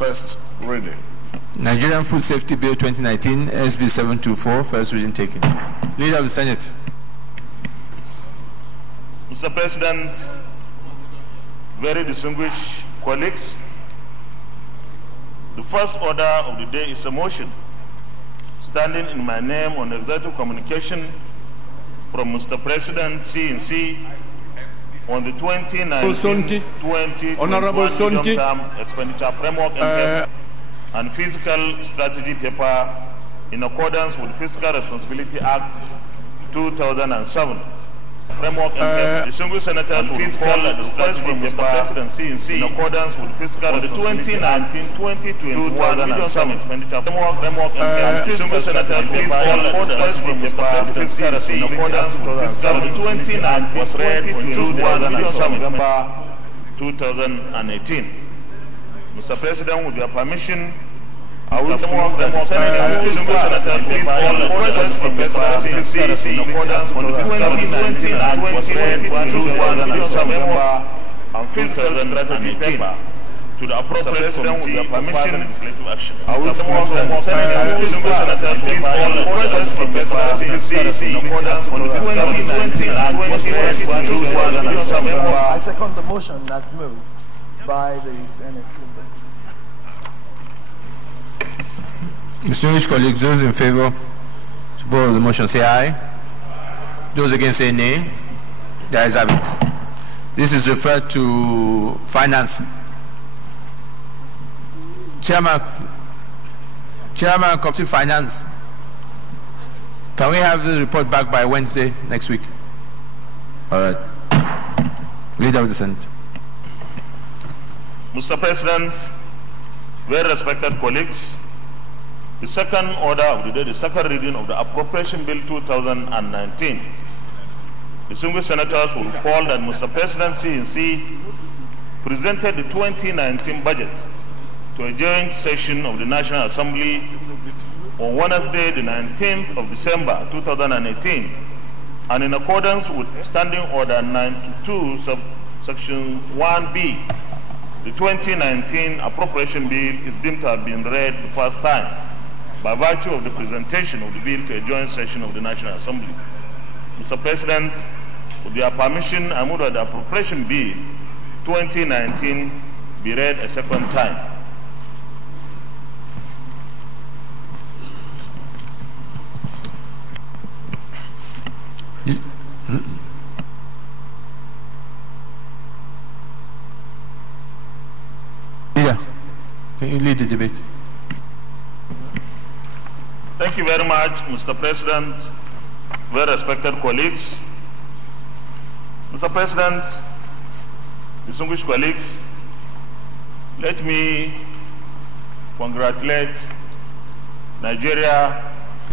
First reading. Nigerian Food Safety Bill 2019, SB 724, first reading taken. Leader of the Senate. Mr. President, very distinguished colleagues, the first order of the day is a motion standing in my name on executive communication from Mr. President C&C on the 2019-2021 medium-term expenditure framework and fiscal strategy paper in accordance with Fiscal Responsibility Act 2007. Framework and distinguished senators will call the strategy paper President C&C in accordance with Fiscal Responsibility Act 2007 expenditure framework and distinguished senators will call the strategy paper President C&C in accordance with Fiscal 2018. Mr. President, with your permission, I will move that the Senate please call the President C&C in accordance with the 2019-2021 and fiscal strategy paper to the appropriate committee for further legislative action. I will move that the Senate please call the President C&C in accordance with the 2019-2021. I second the motion that's moved by the Senate. Distinguished colleagues, those in favor to vote on the motion say aye. Those against say nay. The ayes have it. This is referred to finance. Chairman Committee Finance. Can we have the report back by Wednesday next week? All right. Leader of the Senate. Mr. President, very respected colleagues, the second order of the day, the second reading of the Appropriation Bill 2019. Distinguished senators will recall that Mr. President C&C presented the 2019 budget to a joint session of the National Assembly on Wednesday, the 19th of December 2018, and in accordance with Standing Order 92, subsection 1B, the 2019 Appropriation Bill is deemed to have been read the first time by virtue of the presentation of the bill to a joint session of the National Assembly. Mr. President, with your permission, I move that the Appropriation Bill 2019 be read a second time. Leader, can you lead the debate? Thank you very much, Mr. President, very respected colleagues. Mr. President, distinguished colleagues, let me congratulate Nigeria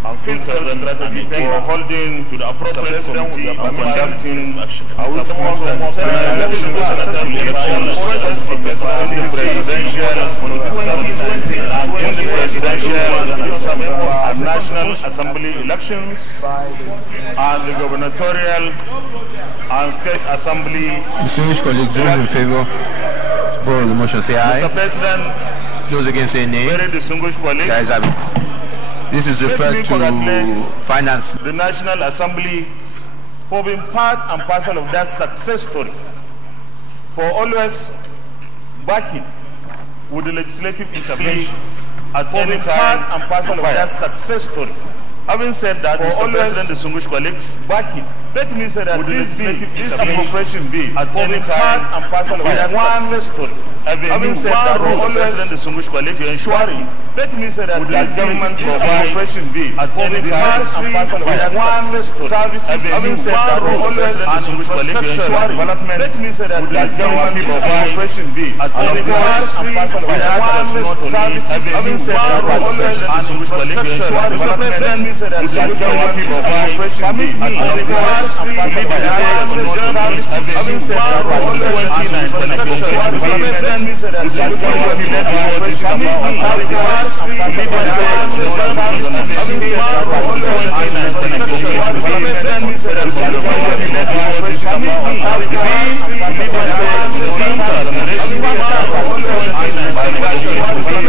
and fiscal strategy for holding to the appropriate committee and conducting a and National Assembly elections and the gubernatorial and state assembly. Distinguished colleagues, those in favor to vote on the motion say aye. Mr. President, those against say nay. Very distinguished colleagues, the ayes have it. This is referred to finance. The National Assembly for being part and parcel of that success story, for always backing with the legislative intervention at any time and parcel of that success story. Having said that, Mr. President, distinguished colleagues, backing, let me say that this appropriation bill at any time and parcel of that success story. Having said that, Mr. President, distinguished colleagues, ensuring, let me say that the government appropriation bill at any time and parcel of that success story. Having said that, Mr. President, distinguished colleagues, ensuring, let me say that the government appropriation bill at any time and parcel of that success story. Having said that, Mr. President, distinguished colleagues, ensuring, Mr. President, the government appropriation bill at any time and parcel of that success story. Having said that, Mr. President, Mr. President,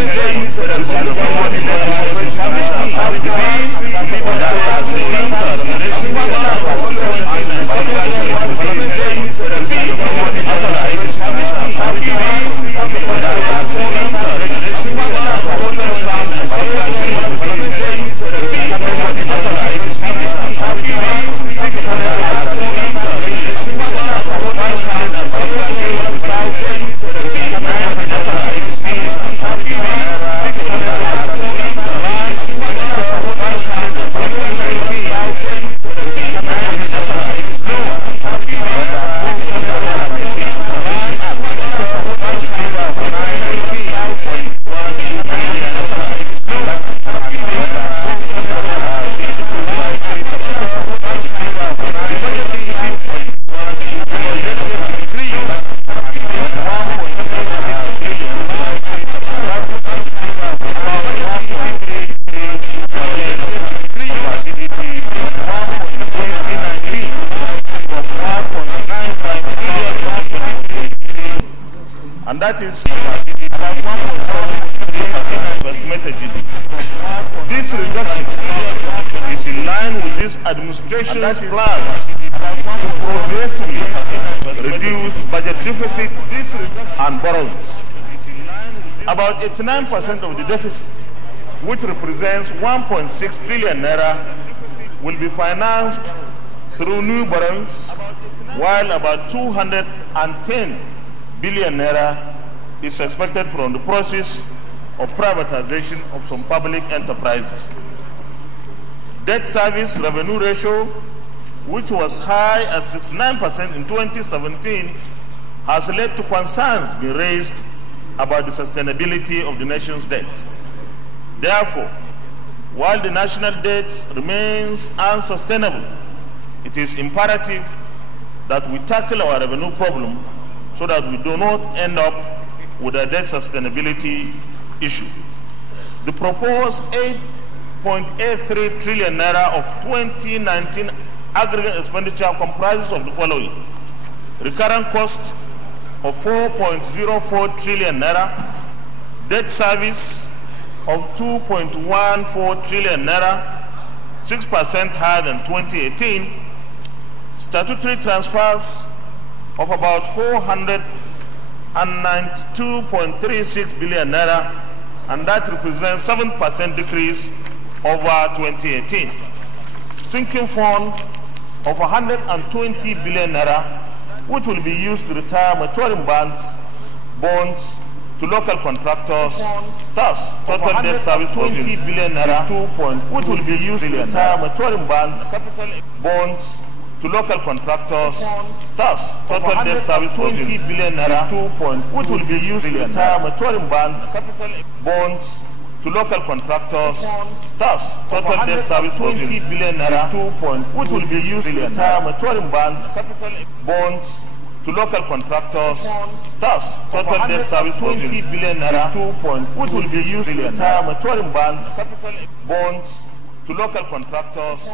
1.7% of estimated GDP. This reduction is in line with this administration's plans to progressively reduce budget deficit and borrowings. About 89% of the deficit, which represents 1.6 trillion naira, will be financed through new borrowings, while about 210 billion naira is expected from the process of privatization of some public enterprises. Debt service revenue ratio, which was high at 69% in 2017, has led to concerns being raised about the sustainability of the nation's debt. Therefore, while the national debt remains unsustainable, it is imperative that we tackle our revenue problem so that we do not end up with a debt sustainability issue. The proposed 8.83 trillion naira of 2019 aggregate expenditure comprises of the following: recurrent cost of 4.04 trillion naira, debt service of 2.14 trillion naira, 6% higher than 2018, statutory transfers of about 492.36 billion naira, and that represents 7% decrease over 2018. Sinking fund of 120 billion naira, which will be used to retire maturing bonds to local contractors. Thus, total debt service 20 billion naira, which will be used to retire maturing bonds to local contractors. Thus, total debt service 20 billion naira, which will be used to retire maturing bonds to local contractors. Thus, total debt service 20 billion naira, which will be used to retire maturing bonds to local contractors. Thus, total debt service 20 billion naira, which will be used to retire maturing bonds to local contractors.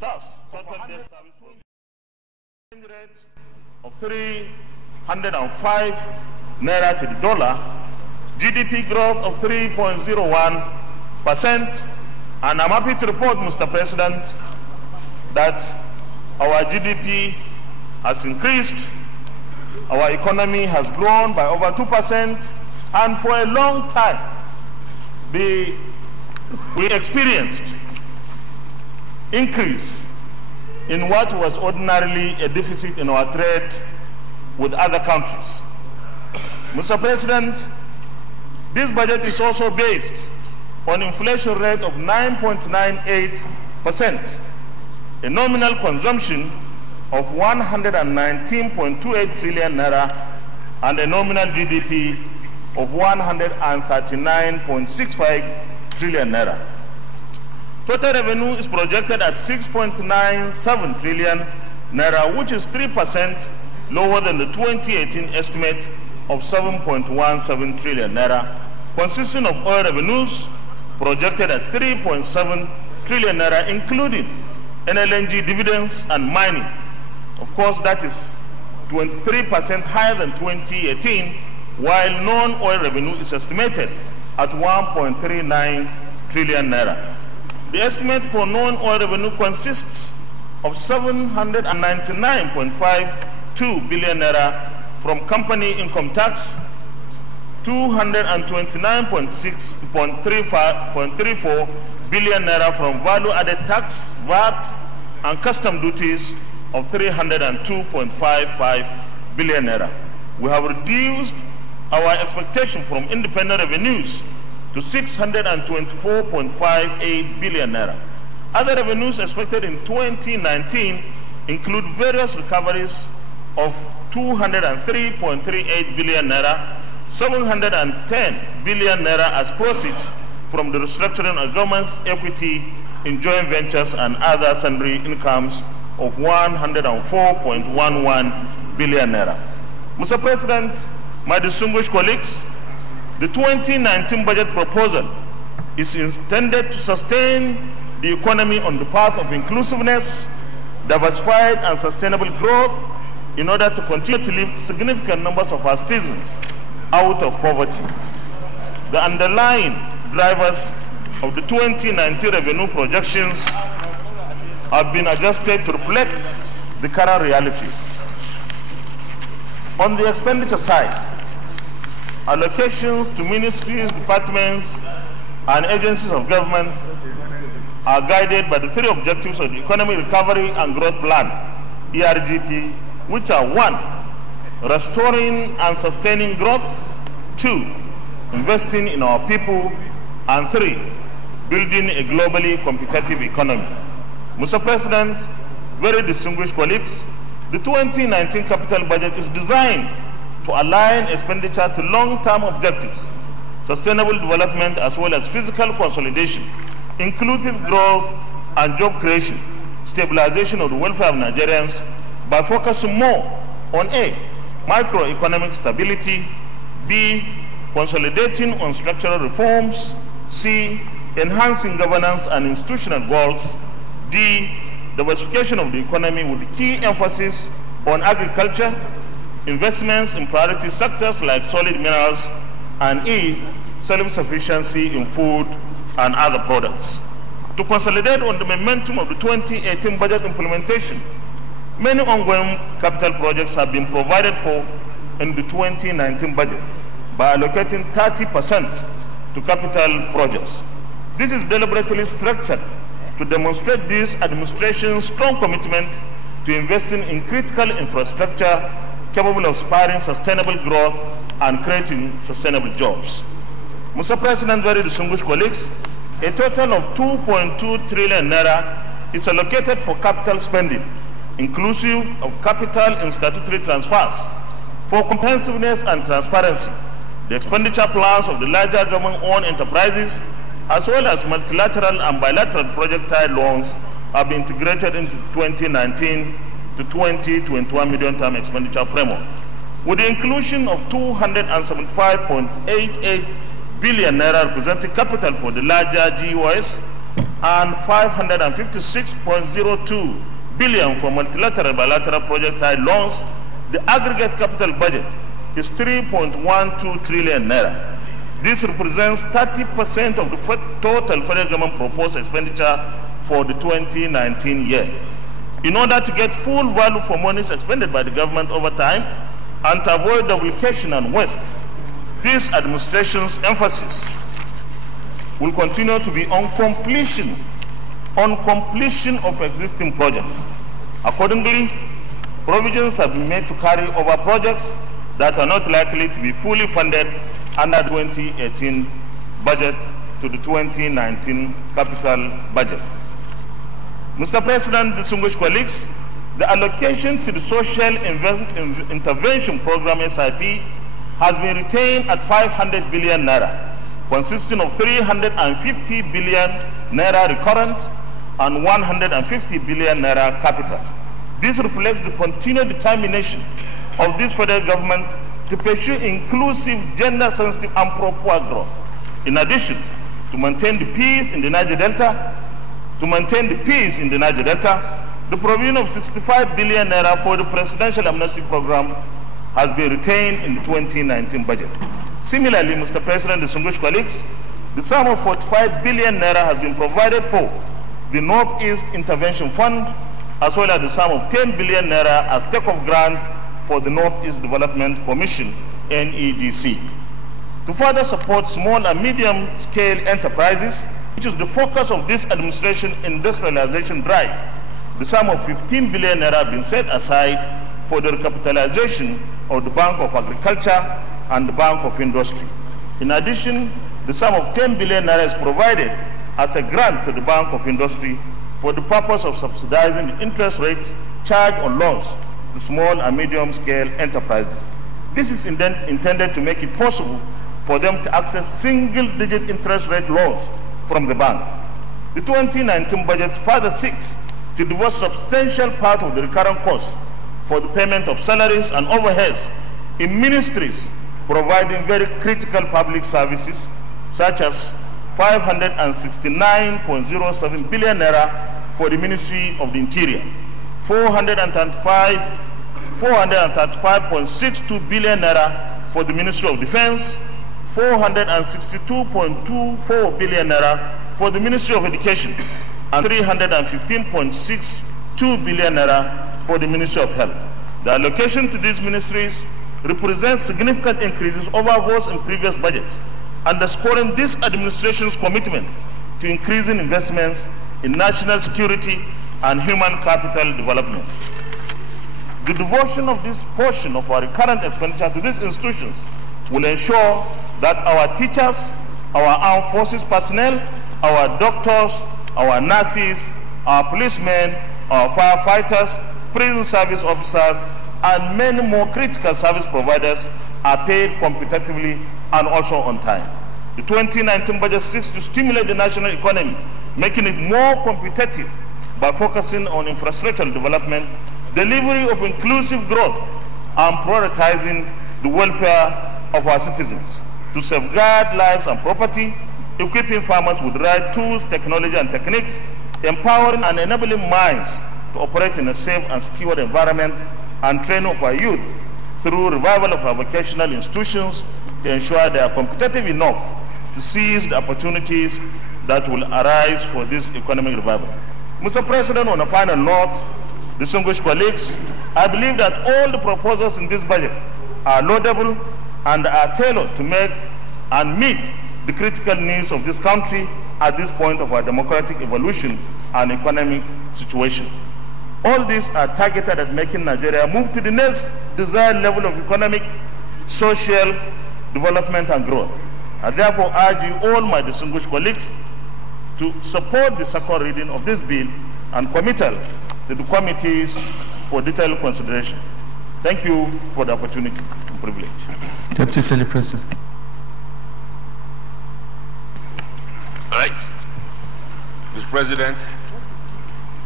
Thus, total debt service rate of 305 naira to the dollar, GDP growth of 3.01%, and I'm happy to report, Mr. President, that our GDP has increased, our economy has grown by over 2%, and for a long time, we experienced increase in what was ordinarily a deficit in our trade with other countries. Mr. President, this budget is also based on inflation rate of 9.98%, a nominal consumption of 119.28 trillion naira, and a nominal GDP of 139.65 trillion naira. Total revenue is projected at 6.97 trillion naira, which is 3% lower than the 2018 estimate of 7.17 trillion naira, consisting of oil revenues projected at 3.7 trillion naira, including NLNG dividends and mining. Of course, that is 23% higher than 2018, while non-oil revenue is estimated at 1.39 trillion naira. The estimate for non-oil revenue consists of 799.52 billion naira from company income tax, 229.34 billion naira from value-added tax, VAT, and custom duties of 302.55 billion naira. We have reduced our expectation from independent revenues to 624.58 billion naira. Other revenues expected in 2019 include various recoveries of 203.38 billion naira, 710 billion naira as proceeds from the restructuring of government's equity in joint ventures and other sundry incomes of 104.11 billion naira. Mr. President, my distinguished colleagues, the 2019 budget proposal is intended to sustain the economy on the path of inclusiveness, diversified and sustainable growth in order to continue to lift significant numbers of our citizens out of poverty. the underlying drivers of the 2019 revenue projections have been adjusted to reflect the current realities. On the expenditure side, allocations to ministries, departments, and agencies of government are guided by the three objectives of the Economic Recovery and Growth Plan, ERGP, which are 1, restoring and sustaining growth, 2, investing in our people, and 3, building a globally competitive economy. Mr. President, very distinguished colleagues, the 2019 capital budget is designed to align expenditure to long-term objectives, sustainable development as well as physical consolidation, inclusive growth and job creation, stabilization of the welfare of Nigerians by focusing more on A, microeconomic stability, B, consolidating on structural reforms, C, enhancing governance and institutional goals, D, diversification of the economy with key emphasis on agriculture, investments in priority sectors like solid minerals, and E, self-sufficiency in food and other products. To consolidate on the momentum of the 2018 budget implementation, many ongoing capital projects have been provided for in the 2019 budget by allocating 30% to capital projects. This is deliberately structured to demonstrate this administration's strong commitment to investing in critical infrastructure capable of spurring sustainable growth and creating sustainable jobs. Mr. President, very distinguished colleagues, a total of 2.2 trillion naira is allocated for capital spending, inclusive of capital and statutory transfers. For comprehensiveness and transparency, the expenditure plans of the larger government-owned enterprises, as well as multilateral and bilateral project-tied loans, have been integrated into 2019 to 2021 medium-term expenditure framework, with the inclusion of 275.88 billion naira representing capital for the larger GOS and 556.02 billion for multilateral bilateral project-tied loans. The aggregate capital budget is 3.12 trillion naira. This represents 30% of the total federal government proposed expenditure for the 2019 year. In order to get full value for monies expended by the government over time and to avoid duplication and waste, this administration's emphasis will continue to be on completion of existing projects. Accordingly, provisions have been made to carry over projects that are not likely to be fully funded under the 2018 budget to the 2019 capital budget. Mr. President, distinguished colleagues, the allocation to the Social Intervention Program SIP has been retained at 500 billion naira, consisting of 350 billion naira recurrent and 150 billion naira capital. This reflects the continued determination of this federal government to pursue inclusive, gender-sensitive and proper growth. In addition, to maintain the peace in the Niger Delta, the provision of 65 billion naira for the Presidential Amnesty Program has been retained in the 2019 budget. Similarly, Mr. President, distinguished colleagues, the sum of 45 billion naira has been provided for the Northeast Intervention Fund, as well as the sum of 10 billion naira as take-off grant for the Northeast Development Commission, NEDC. To further support small and medium-scale enterprises, which is the focus of this administration industrialization drive, the sum of 15 billion naira has been set aside for the recapitalization of the Bank of Agriculture and the Bank of Industry. In addition, the sum of 10 billion naira is provided as a grant to the Bank of Industry for the purpose of subsidizing the interest rates charged on loans to small and medium-scale enterprises. This is intended to make it possible for them to access single-digit interest rate loans from the bank. The 2019 budget further seeks to devote substantial part of the recurrent costs for the payment of salaries and overheads in ministries providing very critical public services, such as 569.07 billion naira for the Ministry of the Interior, 435.62 billion naira for the Ministry of Defense, 462.24 billion naira for the Ministry of Education and 315.62 billion naira for the Ministry of Health. The allocation to these ministries represents significant increases over those in previous budgets, underscoring this administration's commitment to increasing investments in national security and human capital development. The devotion of this portion of our recurrent expenditure to these institutions will ensure that our teachers, our armed forces personnel, our doctors, our nurses, our policemen, our firefighters, prison service officers, and many more critical service providers are paid competitively and also on time. The 2019 budget seeks to stimulate the national economy, making it more competitive by focusing on infrastructural development, delivery of inclusive growth, and prioritizing the welfare of our citizens to safeguard lives and property, equipping farmers with the right tools, technology, and techniques, empowering and enabling minds to operate in a safe and secure environment, and training of our youth through revival of our vocational institutions to ensure they are competitive enough to seize the opportunities that will arise for this economic revival. Mr. President, on a final note, distinguished colleagues, I believe that all the proposals in this budget are laudable and are tailored to make and meet the critical needs of this country at this point of our democratic evolution and economic situation. All these are targeted at making Nigeria move to the next desired level of economic, social development and growth. I therefore urge you, all my distinguished colleagues, to support the second reading of this bill and committal to the committees for detailed consideration. Thank you for the opportunity and privilege. Deputy Senate President. All right. Mr. President,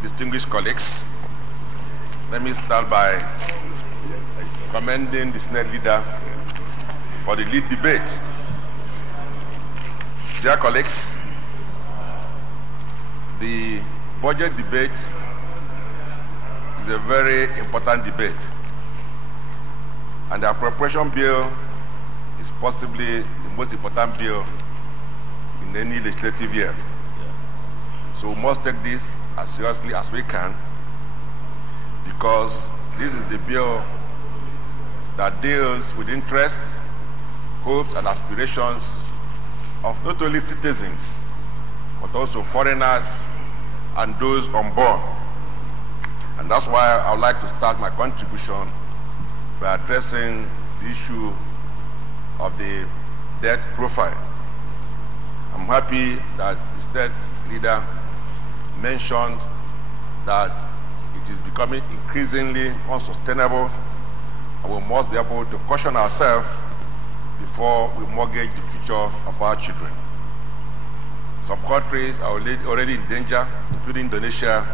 distinguished colleagues, let me start by commending the Senate leader for the lead debate. Dear colleagues, the budget debate is a very important debate, and the appropriation bill is possibly the most important bill in any legislative year. So we must take this as seriously as we can, because this is the bill that deals with interests, hopes, and aspirations of not only citizens, but also foreigners and those unborn. And that's why I would like to start my contribution by addressing the issue of the debt profile. I'm happy that the state leader mentioned that it is becoming increasingly unsustainable, and we must be able to caution ourselves before we mortgage the future of our children. Some countries are already in danger, including Indonesia,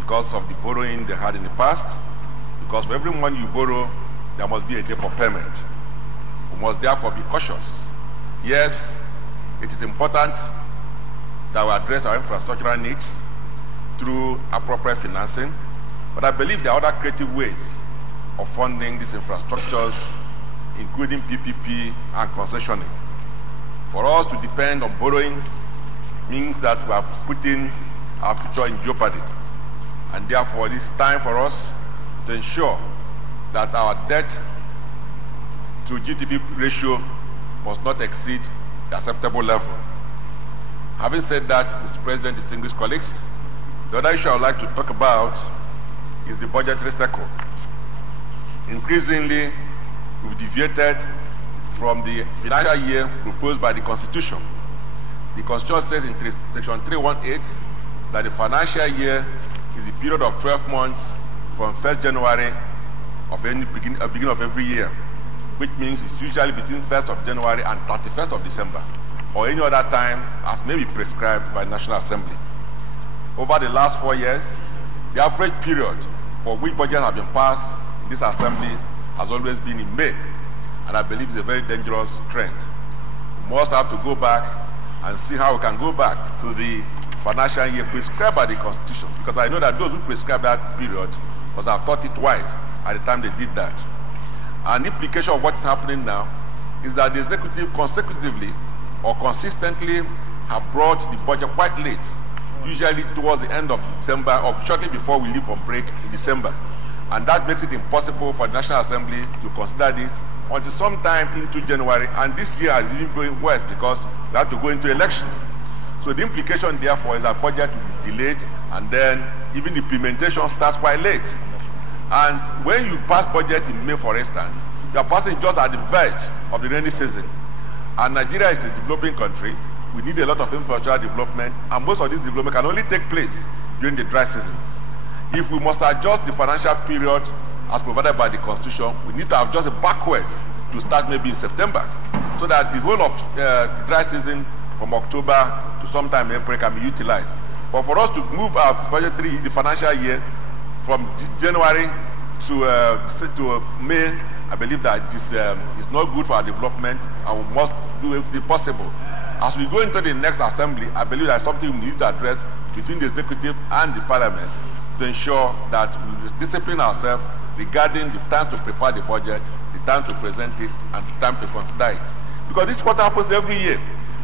because of the borrowing they had in the past. Because for every money you borrow, there must be a day for payment. We must therefore be cautious. Yes, it is important that we address our infrastructural needs through appropriate financing, but I believe there are other creative ways of funding these infrastructures, including PPP and concessioning. For us to depend on borrowing means that we are putting our future in jeopardy. And therefore, it is time for us to ensure that our debt to GDP ratio must not exceed the acceptable level. Having said that, Mr. President, distinguished colleagues, the other issue I would like to talk about is the budgetary cycle. Increasingly, we've deviated from the financial year proposed by the Constitution. The Constitution says in Section 318 that the financial year is the period of 12 months from 1st January of any beginning of every year, which means it's usually between 1st of January and 31st of December, or any other time as may be prescribed by the National Assembly. Over the last 4 years, the average period for which budgets have been passed in this Assembly has always been in May, and I believe it's a very dangerous trend. We must have to go back and see how we can go back to the financial year prescribed by the Constitution, because I know that those who prescribed that period must have thought it twice at the time they did that. An implication of what is happening now is that the executive consecutively or consistently have brought the budget quite late, usually towards the end of December or shortly before we leave on break in December. And that makes it impossible for the National Assembly to consider this until sometime into January. And this year is even going worse because we have to go into election. So the implication, therefore, is that budget will be delayed, and then even the implementation starts quite late. And when you pass budget in May, for instance, you are passing just at the verge of the rainy season. And Nigeria is a developing country. We need a lot of infrastructural development, and most of this development can only take place during the dry season. If we must adjust the financial period as provided by the Constitution, we need to adjust it backwards to start maybe in September, so that the whole of the dry season from October to sometime April can be utilized. But for us to move our budgetary, the financial year, from January to May, I believe that it is not good for our development, and we must do everything possible. As we go into the next assembly, I believe that's something we need to address between the executive and the parliament to ensure that we discipline ourselves regarding the time to prepare the budget, the time to present it, and the time to consider it. Because this is what happens every year.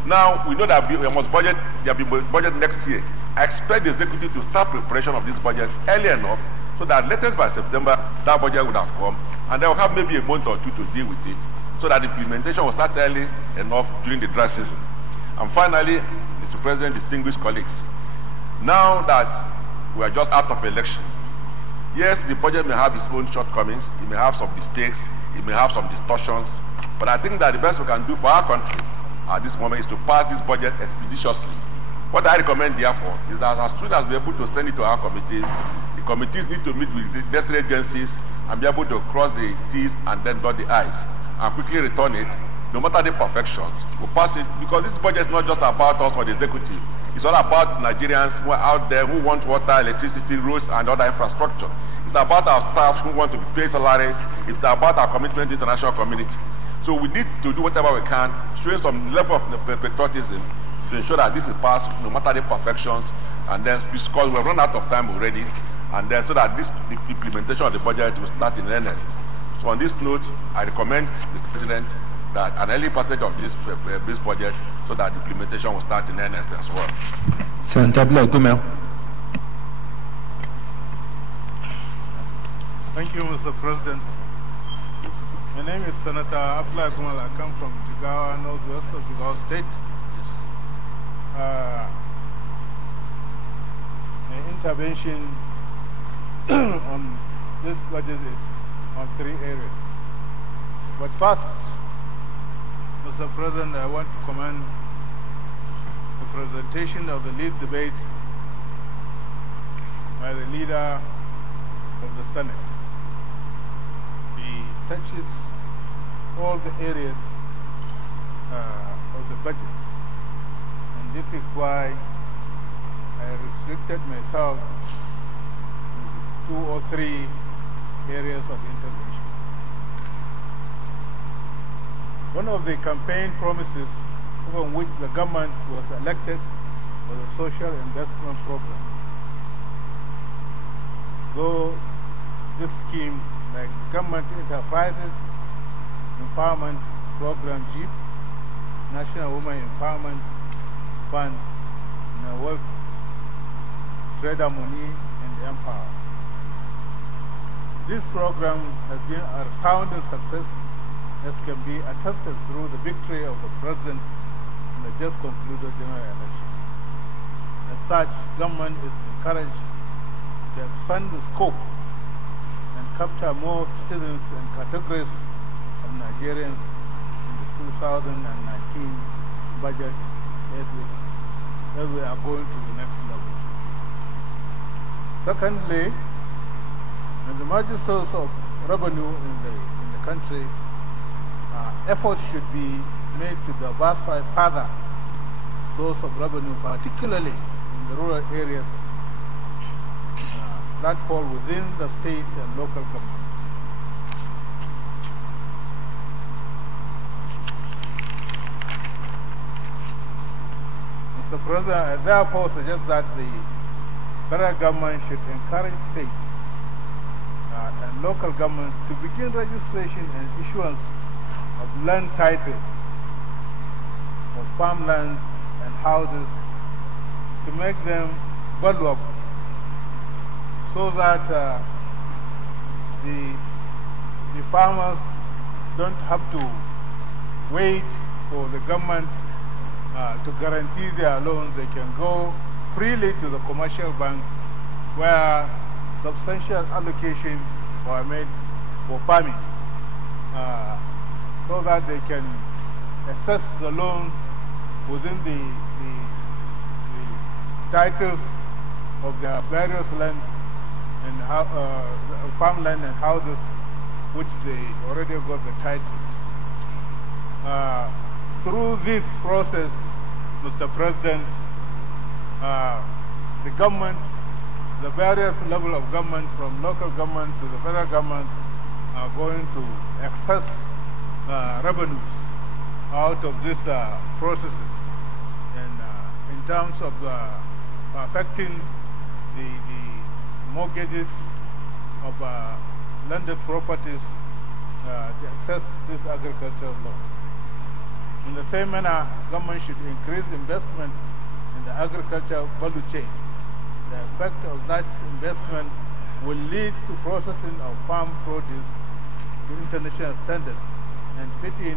Now, we know that we must budget, there will be budget next year. I expect the executive to start preparation of this budget early enough so that latest by September, that budget would have come, and they will have maybe a month or two to deal with it, so that the implementation will start early enough during the dry season. And finally, Mr. President, distinguished colleagues, now that we are just out of election, yes, the budget may have its own shortcomings, it may have some mistakes, it may have some distortions, but I think that the best we can do for our country at this moment is to pass this budget expeditiously. What I recommend, therefore, is that as soon as we're able to send it to our committees, the committees need to meet with the necessary agencies and be able to cross the T's and then dot the I's and quickly return it, no matter the perfections. We'll pass it, because this budget is not just about us or the executive. It's all about Nigerians who are out there who want water, electricity, roads, and other infrastructure. It's about our staff who want to be paid salaries. It's about our commitment to the international community. So we need to do whatever we can, showing some level of patriotism to ensure that this is passed, no matter the perfections, and then because we've run out of time already, and then so that the implementation of the budget will start in earnest. So on this note, I recommend, Mr. President, that an early passage of this budget so that the implementation will start in earnest as well. Senator Gumel. Thank you, Mr. President. My name is Senator Abdullah Gumel. I come from Jigawa, northwest of Jigawa State. My intervention on this budget is on 3 areas. But first, Mr. President, I want to commend the presentation of the lead debate by the leader of the Senate. He touches all the areas of the budget. And this is why I restricted myself to 2 or 3 areas of intervention. One of the campaign promises upon which the government was elected was a social investment program. Though this scheme, like Government Enterprises Empowerment Program GEEP, National Women Empowerment Fund, and Work Trader Money and Empower. This program has been a resounding success, as can be attested through the victory of the President in the just concluded general election. As such, government is encouraged to expand the scope and capture more citizens and categories of Nigerians in the 2019 budget as we are going to the next level. Secondly, and the major source of revenue in the country, efforts should be made to diversify further source of revenue, particularly in the rural areas that fall within the state and local government. Mr. President, I therefore suggest that the federal government should encourage states and local governments to begin registration and issuance of land titles of farmlands and houses to make them valuable so that the farmers don't have to wait for the government to guarantee their loans. They can go freely to the commercial bank where substantial allocation were made for farming so that they can assess the loan within the titles of their various land and farmland and houses which they already got the titles. Through this process, Mr. President, the government, the various level of government, from local government to the federal government, are going to access revenues out of these processes. And in terms of affecting the mortgages of landed properties to access this agricultural loan. In the same manner, government should increase investment in the agricultural value chain. The effect of that investment will lead to processing of farm produce to international standards and fit in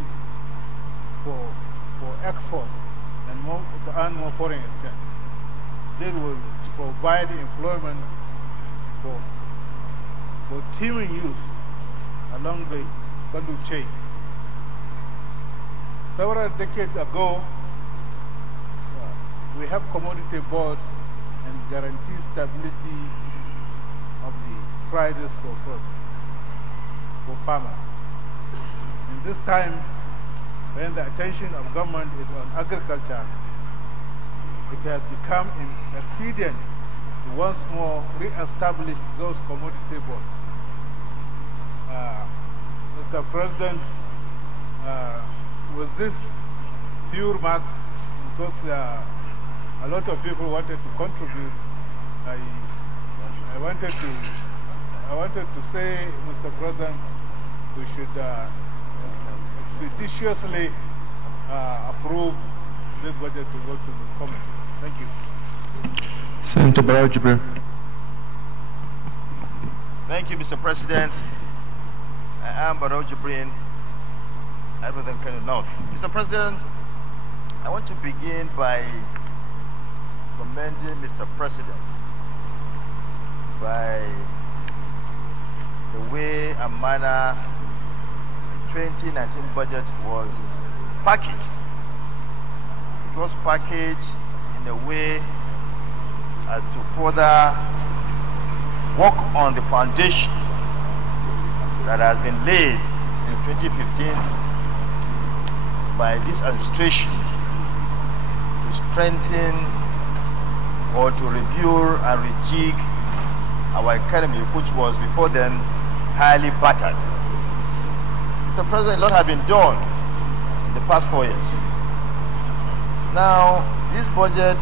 for export and to earn more foreign exchange. This will provide employment for teaming youth along the value chain. Several decades ago, we have commodity boards and guarantee stability of the prices for produce for farmers. In this time, when the attention of government is on agriculture, it has become expedient to once more re-establish those commodity boards. Mr. President, with this few remarks, because a lot of people wanted to contribute, I wanted to say, Mr. President, we should expeditiously approve this budget to go to the committee. Thank you. Senator Barrow Jibril. Thank you, Mr. President. I am Barrow Jibril, everything kind of North. Mr. President, I want to begin by commending Mr. President by the way and manner the 2019 budget was packaged. It was packaged in a way as to further work on the foundation that has been laid since 2015 by this administration to strengthen or to review and rejig our economy, which was before then highly battered. Mr. President, a lot has been done in the past 4 years. Now, this budget,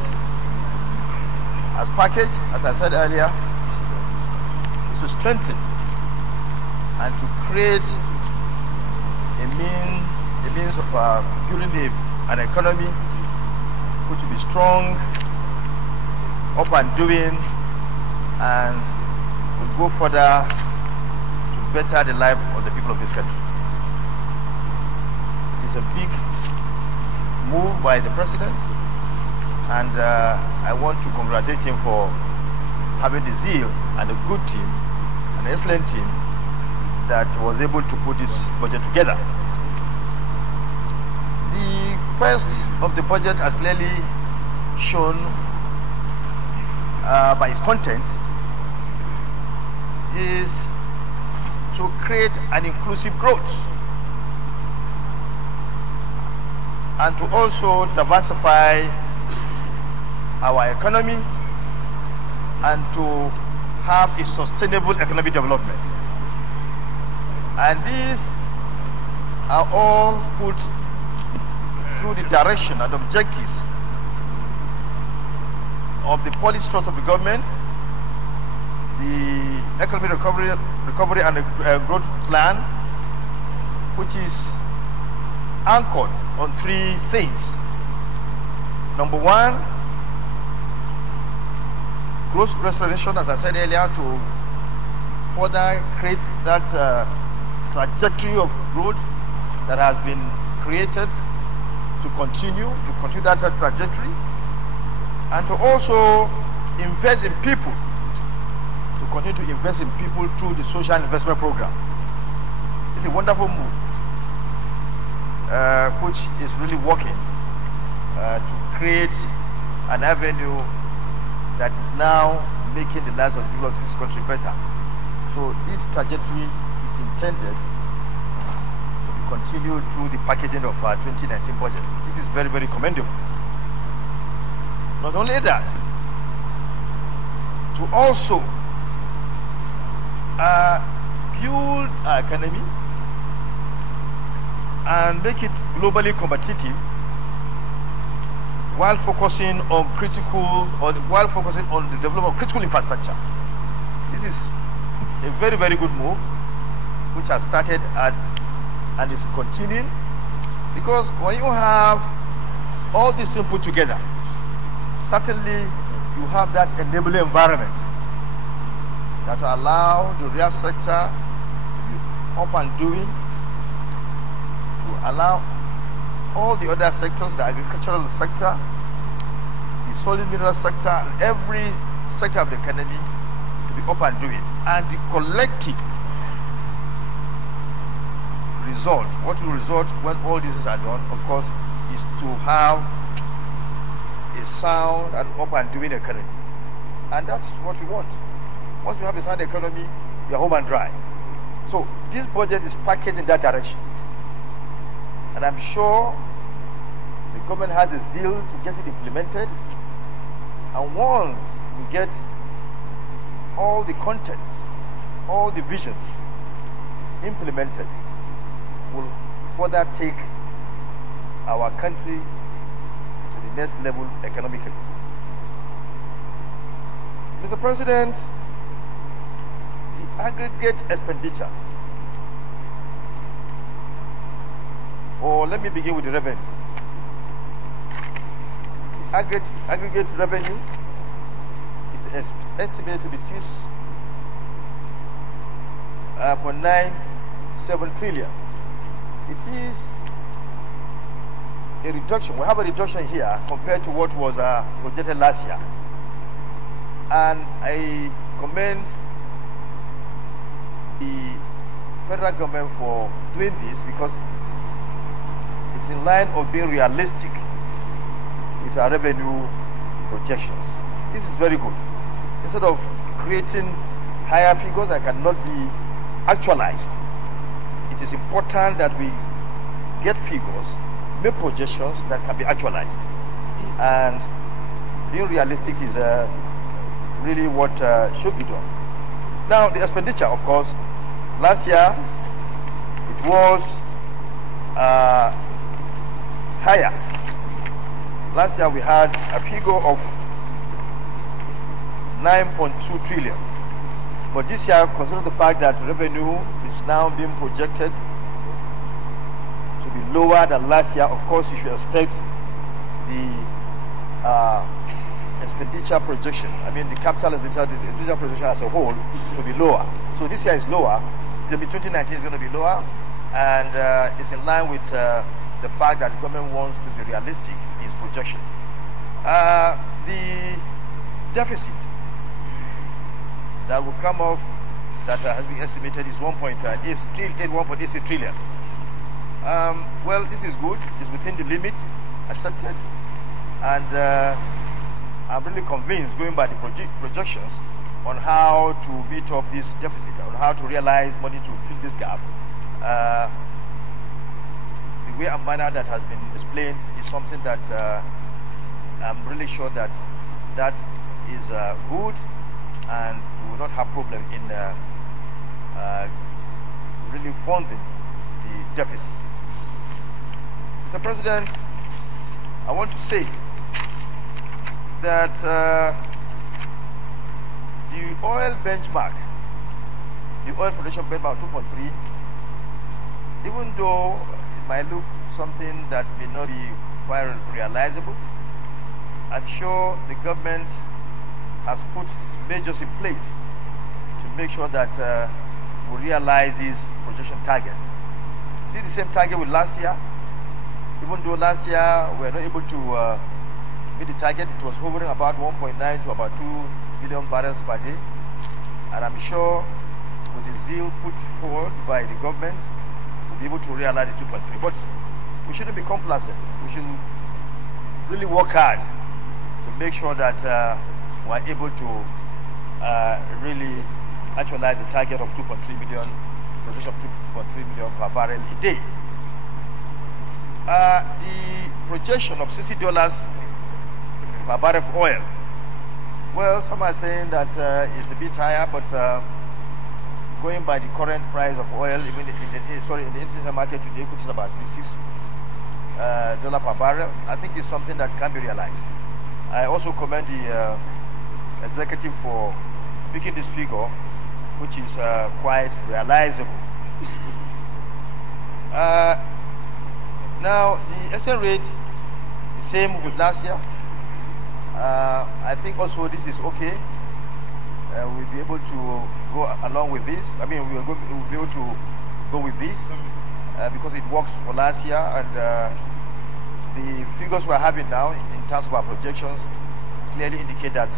as packaged, as I said earlier, is to strengthen and to create a means of building an economy which will be strong, up and doing, and will go further to better the life of the people of this country. It is a big move by the president, and I want to congratulate him for having the zeal and a good team, an excellent team that was able to put this budget together. The quest of the budget has clearly shown by its content is to create an inclusive growth and to also diversify our economy and to have a sustainable economic development. And these are all put through the direction and objectives of the policy thrust of the government, the economic recovery and growth plan, which is anchored on three things. Number one, growth restoration, as I said earlier, to further create that trajectory of growth that has been created, to continue that trajectory, and to also invest in people, to continue to invest in people through the social investment program. It's a wonderful move, which is really working to create an avenue that is now making the lives of the people of this country better. So this trajectory is intended to be continued through the packaging of our 2019 budget. This is very, very commendable. Not only that, to also build our economy and make it globally competitive while focusing on the development of critical infrastructure. This is a very, very good move, which has started and is continuing, because when you have all these things put together, certainly you have that enabling environment that will allow the real sector to be up and doing, to allow all the other sectors, the agricultural sector, the solid mineral sector, and every sector of the economy to be up and doing. And the collective result, what will result when all this is done, of course, is to have a sound and up and doing economy. And that's what we want. Once we have a sound economy, we are home and dry. So this budget is packaged in that direction. And I'm sure the government has a zeal to get it implemented. And once we get all the contents, all the visions implemented, will further take our country to the next level economically. Mr. President, the aggregate expenditure, or let me begin with the revenue. Aggregate revenue is estimated to be 6.97 trillion. It is a reduction. We have a reduction here compared to what was projected last year. And I commend the federal government for doing this, because it's in line of being realistic with our revenue projections. This is very good. Instead of creating higher figures that cannot be actualized, it is important that we get figures, make projections that can be actualized. And being realistic is really what should be done. Now, the expenditure, of course, last year it was higher. Last year we had a figure of 9.2 trillion. But this year, considering the fact that revenue is now being projected to be lower than last year, of course you should expect the expenditure projection, I mean the capital expenditure projection as a whole, to be lower. So this year is lower. The 2019 is going to be lower, and it's in line with the fact that the government wants to be realistic in its projection. The deficit that will come off, that has been estimated, is 1.86 trillion. Well, this is good. It's within the limit accepted, and I'm really convinced, going by the projections, on how to meet up this deficit, on how to realize money to fill this gap. The way and manner that has been explained is something that I'm really sure that that is good, and we will not have problem in really funding the deficit. Mr. President, I want to say that the oil benchmark, the oil production benchmark 2.3, even though it might look something that may not be quite realizable. I'm sure the government has put measures in place to make sure that we realize these projection targets. See the same target with last year? Even though last year we were not able to meet the target, it was hovering about 1.9 to about 2 million barrels per day. And I'm sure with the zeal put forward by the government, we'll be able to realize the 2.3. But we shouldn't be complacent. We should really work hard to make sure that we're able to really actualize the target of 2.3 million, projection of 2.3 million per barrel a day. The projection of $60 per barrel of oil, well, some are saying that it's a bit higher, but going by the current price of oil, even in the international market today, which is about $66 per barrel, I think it's something that can be realized. I also commend the executive for picking this figure, which is quite realizable. Now, the exchange rate is the same with last year. I think also this is okay. We'll be able to go along with this. I mean, we'll be able to go with this because it works for last year, and the figures we're having now in terms of our projections clearly indicate that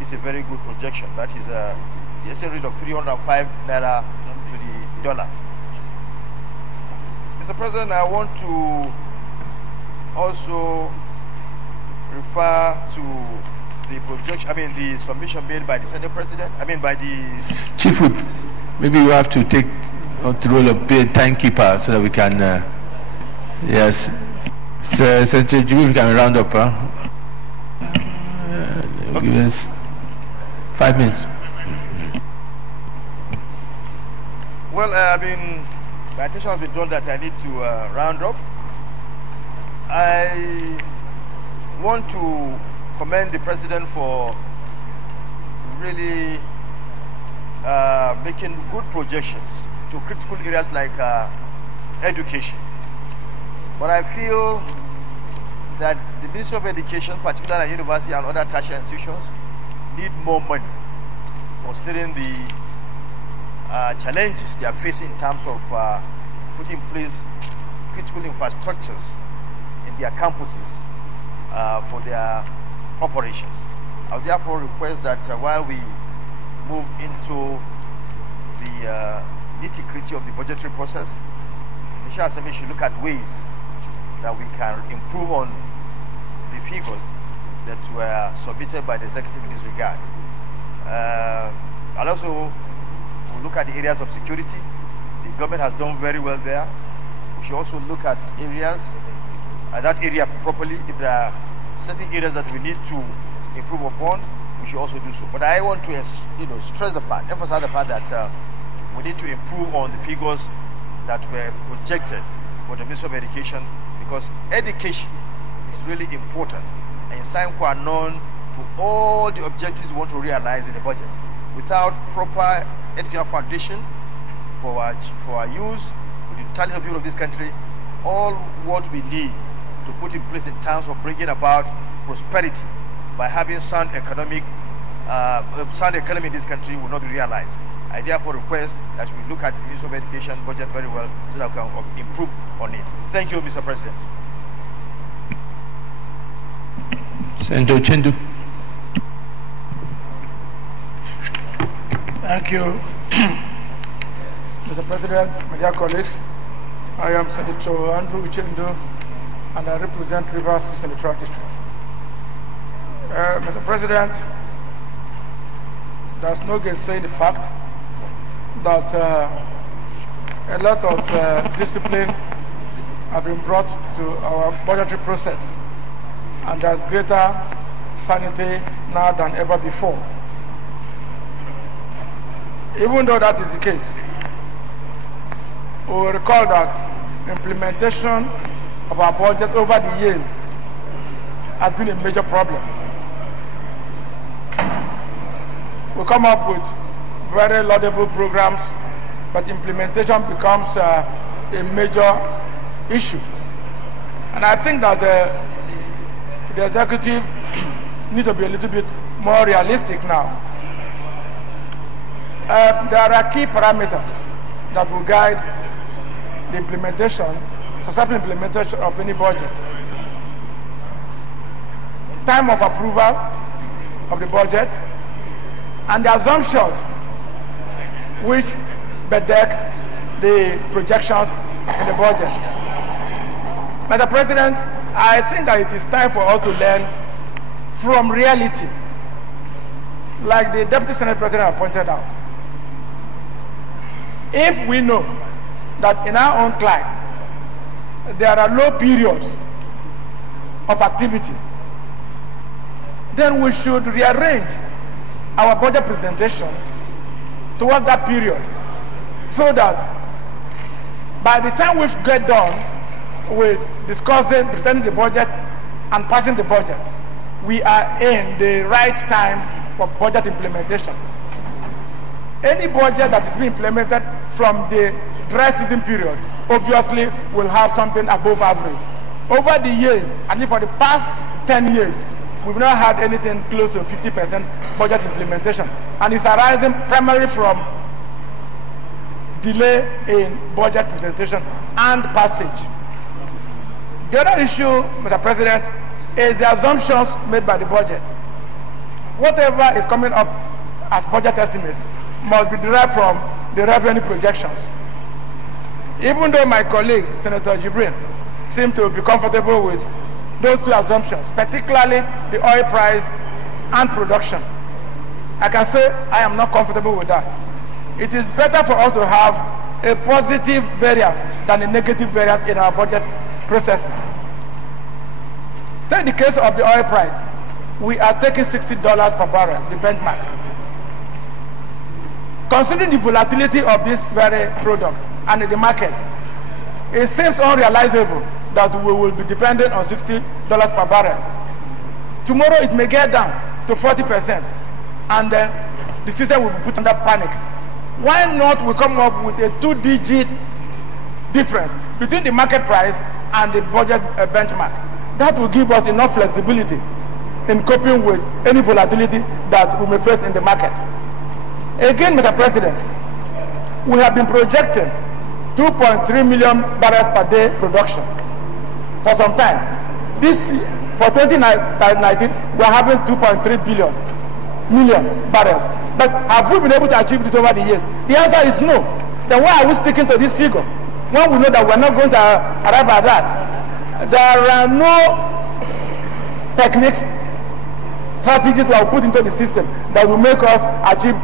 it's a very good projection. That is the exchange rate of 305 naira to the dollar. Mr. President, I want to also refer to the projection, the submission made by the Senate President, by the... Chief Whip, maybe you have to take the role of being timekeeper so that we can, yes. So, Senator Jibril, can round up, huh? Okay. Give us 5 minutes. Well, my attention has been drawn that I need to round up. I want to commend the President for really making good projections to critical areas like education. But I feel that the Ministry of Education, particularly university and other tertiary institutions, need more money, considering the challenges they are facing in terms of putting in place critical infrastructures in their campuses for their operations. I would therefore request that while we move into the nitty-gritty of the budgetary process, the National Assembly should look at ways that we can improve on the figures that were submitted by the executive in this regard. And also, we'll look at the areas of security. The government has done very well there. We should also look at areas, that area properly. If there are certain areas that we need to improve upon, we should also do so. But I want to emphasize the fact that we need to improve on the figures that were projected for the Ministry of Education, because education is really important and sine qua non to all the objectives we want to realize in the budget. Without proper educational foundation for our youth, with the talent of people of this country, all what we need to put in place in terms of bringing about prosperity by having sound economy in this country will not be realized. I therefore request that we look at the Ministry of Education budget very well so that we can improve on it. Thank you, Mr. President. Senator Chendu. Thank you, Mr. President, my dear colleagues. I am Senator Andrew Chendu, and I represent Rivers Senatorial District. Mr. President, there's no gainsaying the fact that a lot of discipline have been brought to our budgetary process, and there's greater sanity now than ever before. Even though that is the case, we will recall that implementation of our budget over the years has been a major problem. We come up with very laudable programs, but implementation becomes a major issue. And I think that the executive need to be a little bit more realistic now. There are key parameters that will guide the implementation, successful implementation of any budget. Time of approval of the budget and the assumptions which bedeck the projections in the budget. Mr. President, I think that it is time for us to learn from reality, like the Deputy Senate President has pointed out. If we know that in our own climate there are low periods of activity, then we should rearrange our budget presentation towards that period, so that by the time we get done with discussing, presenting the budget and passing the budget, we are in the right time for budget implementation. Any budget that is being implemented from the dry season period obviously will have something above average. Over the years, at least for the past 10 years, we've never had anything close to 50% budget implementation. And it's arising primarily from delay in budget presentation and passage. The other issue, Mr. President, is the assumptions made by the budget. Whatever is coming up as budget estimate must be derived from the revenue projections. Even though my colleague, Senator Jibrin, seemed to be comfortable with those two assumptions, particularly the oil price and production, I can say I am not comfortable with that. It is better for us to have a positive variance than a negative variance in our budget processes. Take the case of the oil price. We are taking $60 per barrel, the benchmark. Considering the volatility of this very product and the market, it seems unrealizable that we will be dependent on $60 per barrel. Tomorrow it may get down to 40%, and the system will be put under panic. Why not we come up with a 2-digit difference between the market price and the budget benchmark? That will give us enough flexibility in coping with any volatility that we may face in the market. Again, Mr. President, we have been projecting 2.3 million barrels per day production for some time. For 2019, we are having 2.3 million barrels. But have we been able to achieve it over the years? The answer is no. Then why are we sticking to this figure when we know that we're not going to arrive at that? There are no techniques, strategies that we put into the system that will make us achieve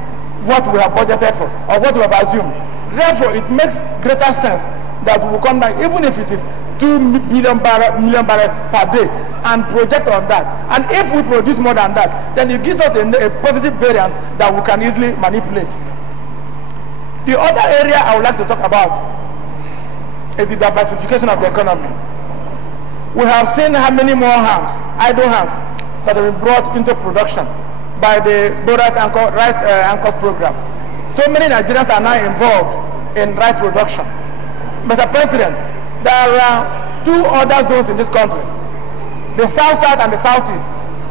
what we have budgeted for or what we have assumed. Therefore, it makes greater sense that we will come down, even if it is 2 million barrels per day, and project on that. And if we produce more than that, then it gives us a positive variance that we can easily manipulate. The other area I would like to talk about is the diversification of the economy. We have seen how many more hands, idle hands, that have been brought into production by the Rice Anchors program. So many Nigerians are now involved in rice production. Mr. President, there are 2 other zones in this country, the South-South and the Southeast,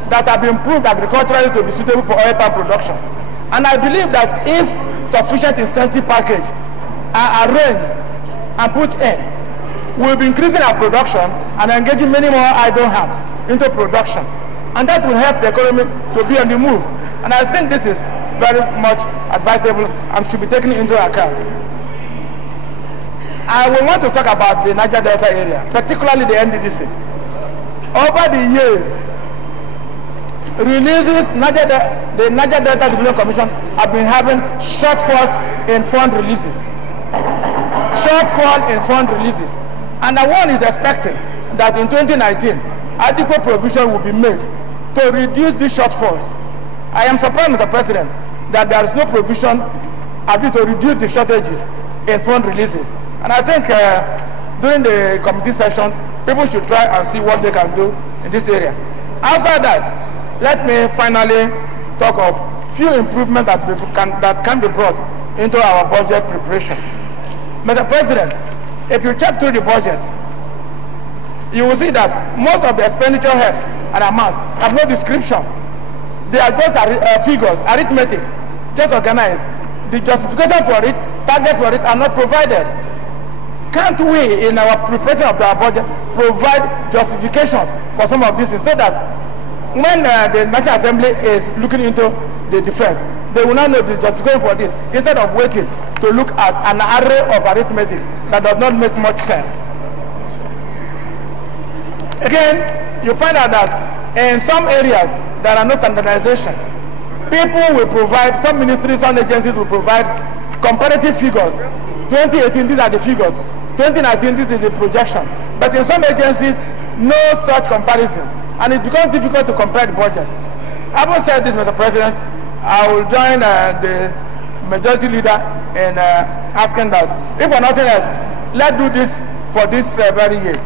that have been proved agriculturally to be suitable for oil palm production. And I believe that if sufficient incentive package are arranged and put in, we'll be increasing our production and engaging many more idle hands into production. And that will help the economy to be on the move. And I think this is very much advisable and should be taken into account. I will want to talk about the Niger Delta area, particularly the NDDC. Over the years, releases, the Niger Delta Development Commission have been having shortfalls in fund releases. Shortfall in fund releases. And one is expecting that in 2019, adequate provision will be made to reduce these shortfalls. I am surprised, Mr. President, that there is no provision to reduce the shortages in fund releases. And I think during the committee session, people should try and see what they can do in this area. Outside that, let me finally talk of few improvements that can be brought into our budget preparation. Mr. President, if you check through the budget, you will see that most of the expenditure heads and amounts have no description. They are just figures, arithmetic, just organized. The justification for it, target for it are not provided. Can't we, in our preparation of our budget, provide justifications for some of these things so that when the National Assembly is looking into the defense, they will not know the justification for this, instead of waiting to look at an array of arithmetic that does not make much sense. Again, you find out that in some areas there are no standardization. People will provide, some ministries, some agencies will provide comparative figures. 2018, these are the figures. 2019, this is the projection. But in some agencies, no such comparisons. And it becomes difficult to compare the budget. Having said this, Mr. President, I will join the majority leader in asking that, if for nothing else, let's do this for this very year.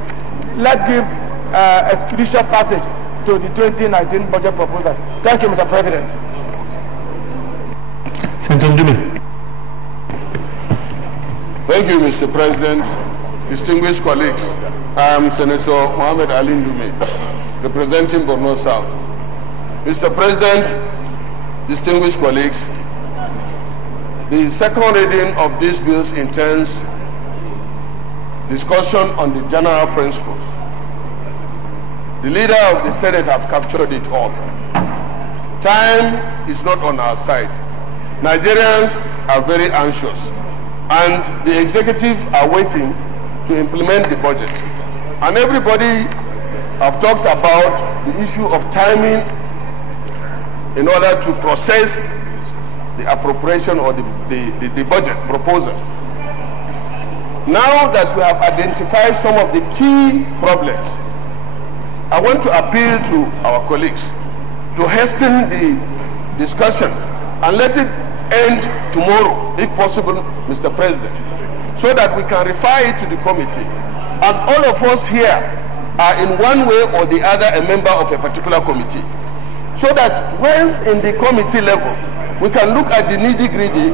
Let's give expeditious passage to the 2019 budget proposal. Thank you, Mr. President. Thank you, Mr. President. Distinguished colleagues, I am Senator Mohammed Ali Ndume, representing Borno South. Mr. President, distinguished colleagues, the second reading of these bills intends discussion on the general principles. The leader of the Senate have captured it all. Time is not on our side. Nigerians are very anxious, and the executive are waiting to implement the budget. And everybody have talked about the issue of timing in order to process the appropriation or the budget proposal. Now that we have identified some of the key problems, I want to appeal to our colleagues to hasten the discussion and let it end tomorrow, if possible, Mr. President, so that we can refer it to the committee. And all of us here are in one way or the other a member of a particular committee, so that once in the committee level, we can look at the nitty-gritty,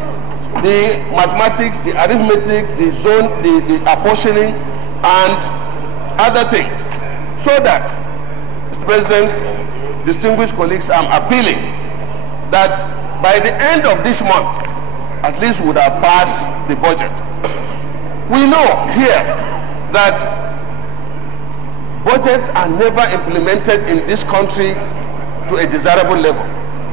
the mathematics, the arithmetic, the zone, the apportioning, and other things, so that, Mr. President, distinguished colleagues, I'm appealing that by the end of this month, at least we would have passed the budget. We know here that budgets are never implemented in this country to a desirable level.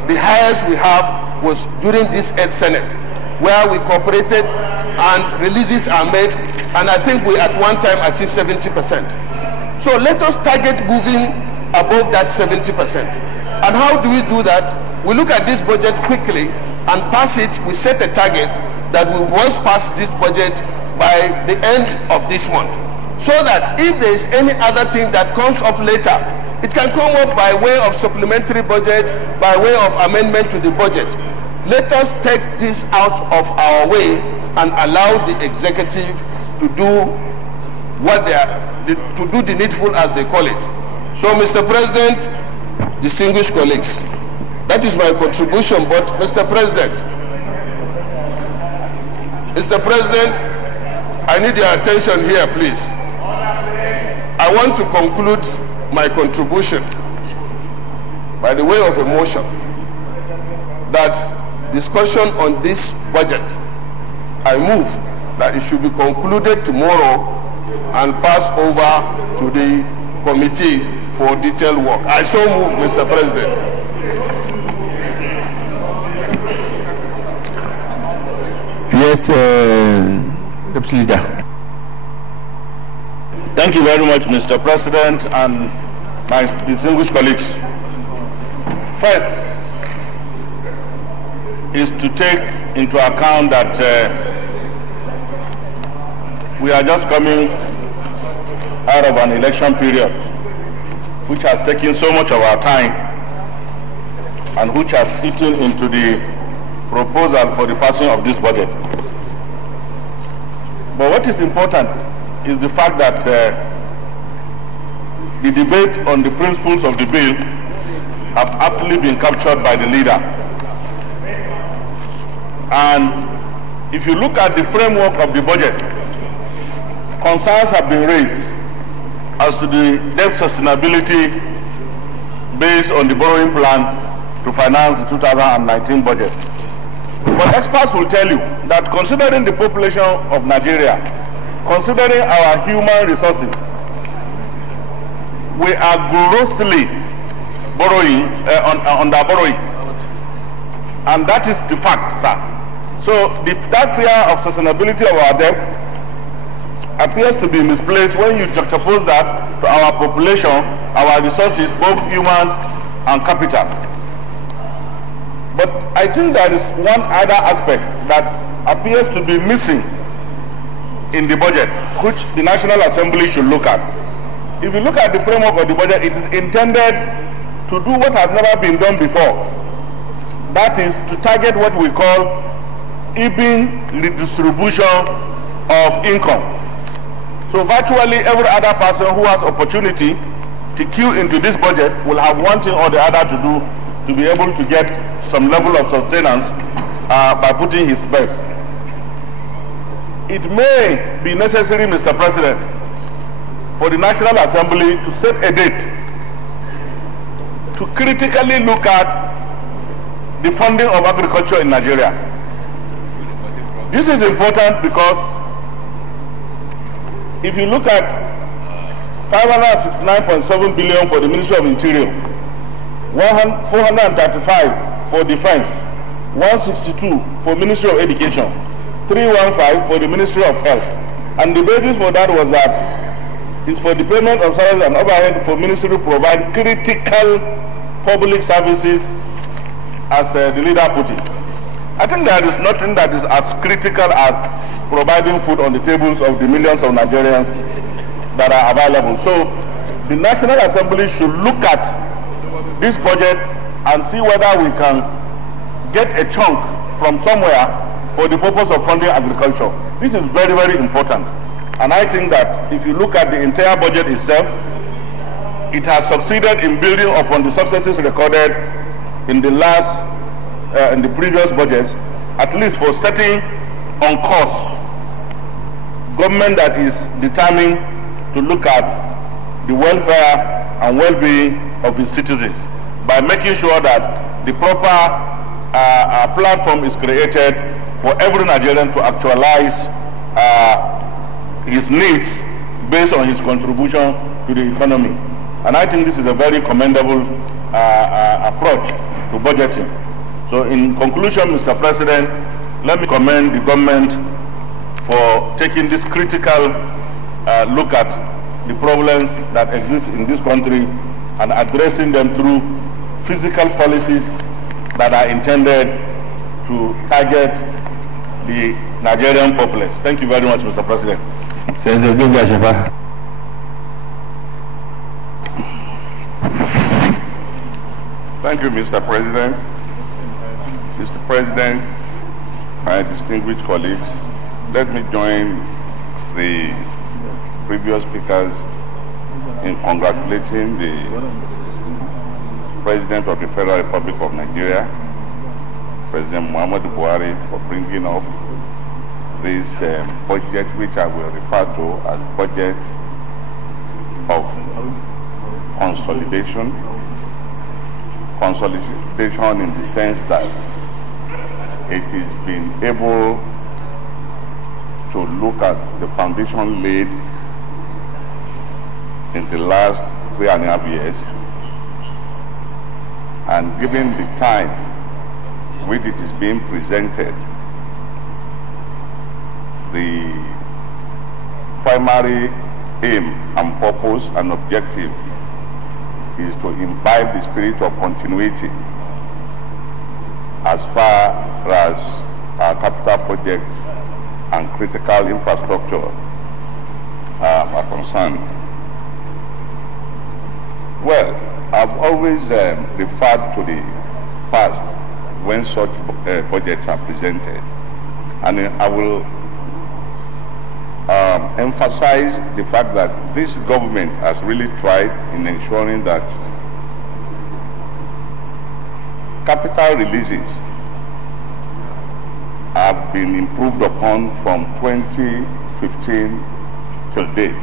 The highest we have was during this 8th Senate, where we cooperated and releases are made, and I think we at one time achieved 70%. So let us target moving above that 70%. And how do we do that? We look at this budget quickly and pass it. We set a target that we must pass this budget by the end of this month, so that if there is any other thing that comes up later, it can come up by way of supplementary budget, by way of amendment to the budget. Let us take this out of our way and allow the executive to do what they are, to do the needful, as they call it. So, Mr. President, distinguished colleagues, that is my contribution. But Mr. President, I need your attention here, please. I want to conclude my contribution by the way of a motion that discussion on this budget, I move that it should be concluded tomorrow and pass over to the committee for detailed work. I so move, Mr. President. Yes, Deputy Leader. Thank you very much, Mr. President, and my distinguished colleagues. First is to take into account that we are just coming out of an election period which has taken so much of our time and which has eaten into the proposal for the passing of this budget. But what is important is the fact that the debate on the principles of the bill have aptly been captured by the leader. And if you look at the framework of the budget, concerns have been raised as to the debt sustainability based on the borrowing plan to finance the 2019 budget. But experts will tell you that considering the population of Nigeria, considering our human resources, we are grossly borrowing, under borrowing. And that is the fact, sir. So that fear of sustainability of our debt appears to be misplaced when you juxtapose that to our population, our resources, both human and capital. But I think there is one other aspect that appears to be missing in the budget, which the National Assembly should look at. If you look at the framework of the budget, it is intended to do what has never been done before. That is to target what we call even redistribution of income. So virtually every other person who has opportunity to queue into this budget will have one thing or the other to do to be able to get some level of sustenance by putting his best. It may be necessary, Mr. President, for the National Assembly to set a date to critically look at the funding of agriculture in Nigeria. This is important because if you look at 569.7 billion for the Ministry of Interior, 435 for Defense, 162 for Ministry of Education, 315 for the Ministry of Health. And the basis for that was that it's for the payment of salaries and overhead for Ministry to provide critical public services, as the leader put it. I think there is nothing that is as critical as providing food on the tables of the millions of Nigerians that are available. So the National Assembly should look at this budget and see whether we can get a chunk from somewhere for the purpose of funding agriculture. This is very, very important. And I think that if you look at the entire budget itself, it has succeeded in building upon the successes recorded in the in the previous budgets, at least for setting on course government that is determined to look at the welfare and well-being of its citizens by making sure that the proper platform is created for every Nigerian to actualize his needs based on his contribution to the economy. And I think this is a very commendable approach to budgeting. So in conclusion, Mr. President, let me commend the government for taking this critical look at the problems that exist in this country and addressing them through physical policies that are intended to target the Nigerian populace. Thank you very much, Mr. President. Senator Binga Shafa. Thank you, Mr. President. Mr. President, my distinguished colleagues, let me join the previous speakers in congratulating the President of the Federal Republic of Nigeria, President Muhammadu Buhari, for bringing up this budget, which I will refer to as budget of consolidation. Consolidation in the sense that it is being able to look at the foundation laid in the last 3.5 years, and given the time which it is being presented, the primary aim and purpose and objective is to imbibe the spirit of continuity as far as our capital projects and critical infrastructure are concerned. Well, I've always referred to the past when such budgets are presented, and I will emphasize the fact that this government has really tried in ensuring that capital releases have been improved upon from 2015 till date.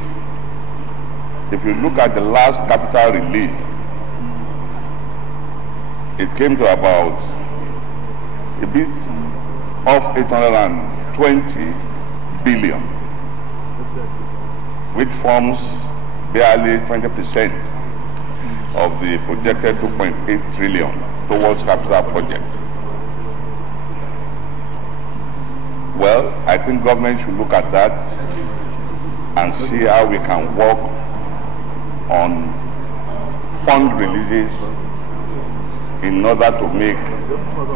if you look at the last capital release, it came to about a bit of 820 billion, which forms barely 20% of the projected 2.8 trillion towards capital projects. Well, I think government should look at that and see how we can work on fund releases in order to make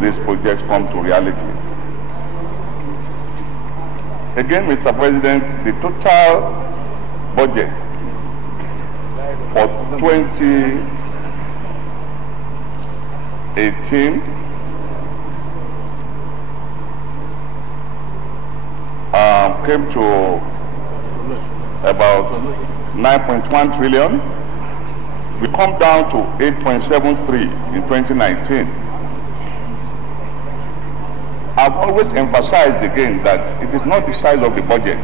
these projects come to reality. Again, Mr. President, the total budget for 2018 came to about 9.1 trillion. We come down to 8.73 in 2019. I've always emphasized again that it is not the size of the budget.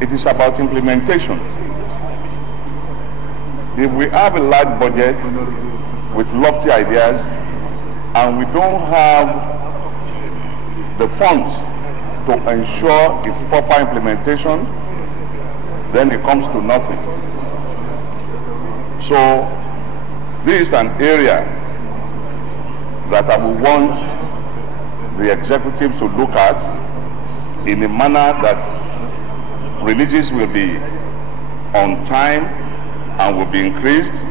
It is about implementation. If we have a large budget with lofty ideas and we don't have the funds to ensure its proper implementation, then it comes to nothing. So this is an area that I would want the executive to look at in a manner that releases will be on time and will be increased,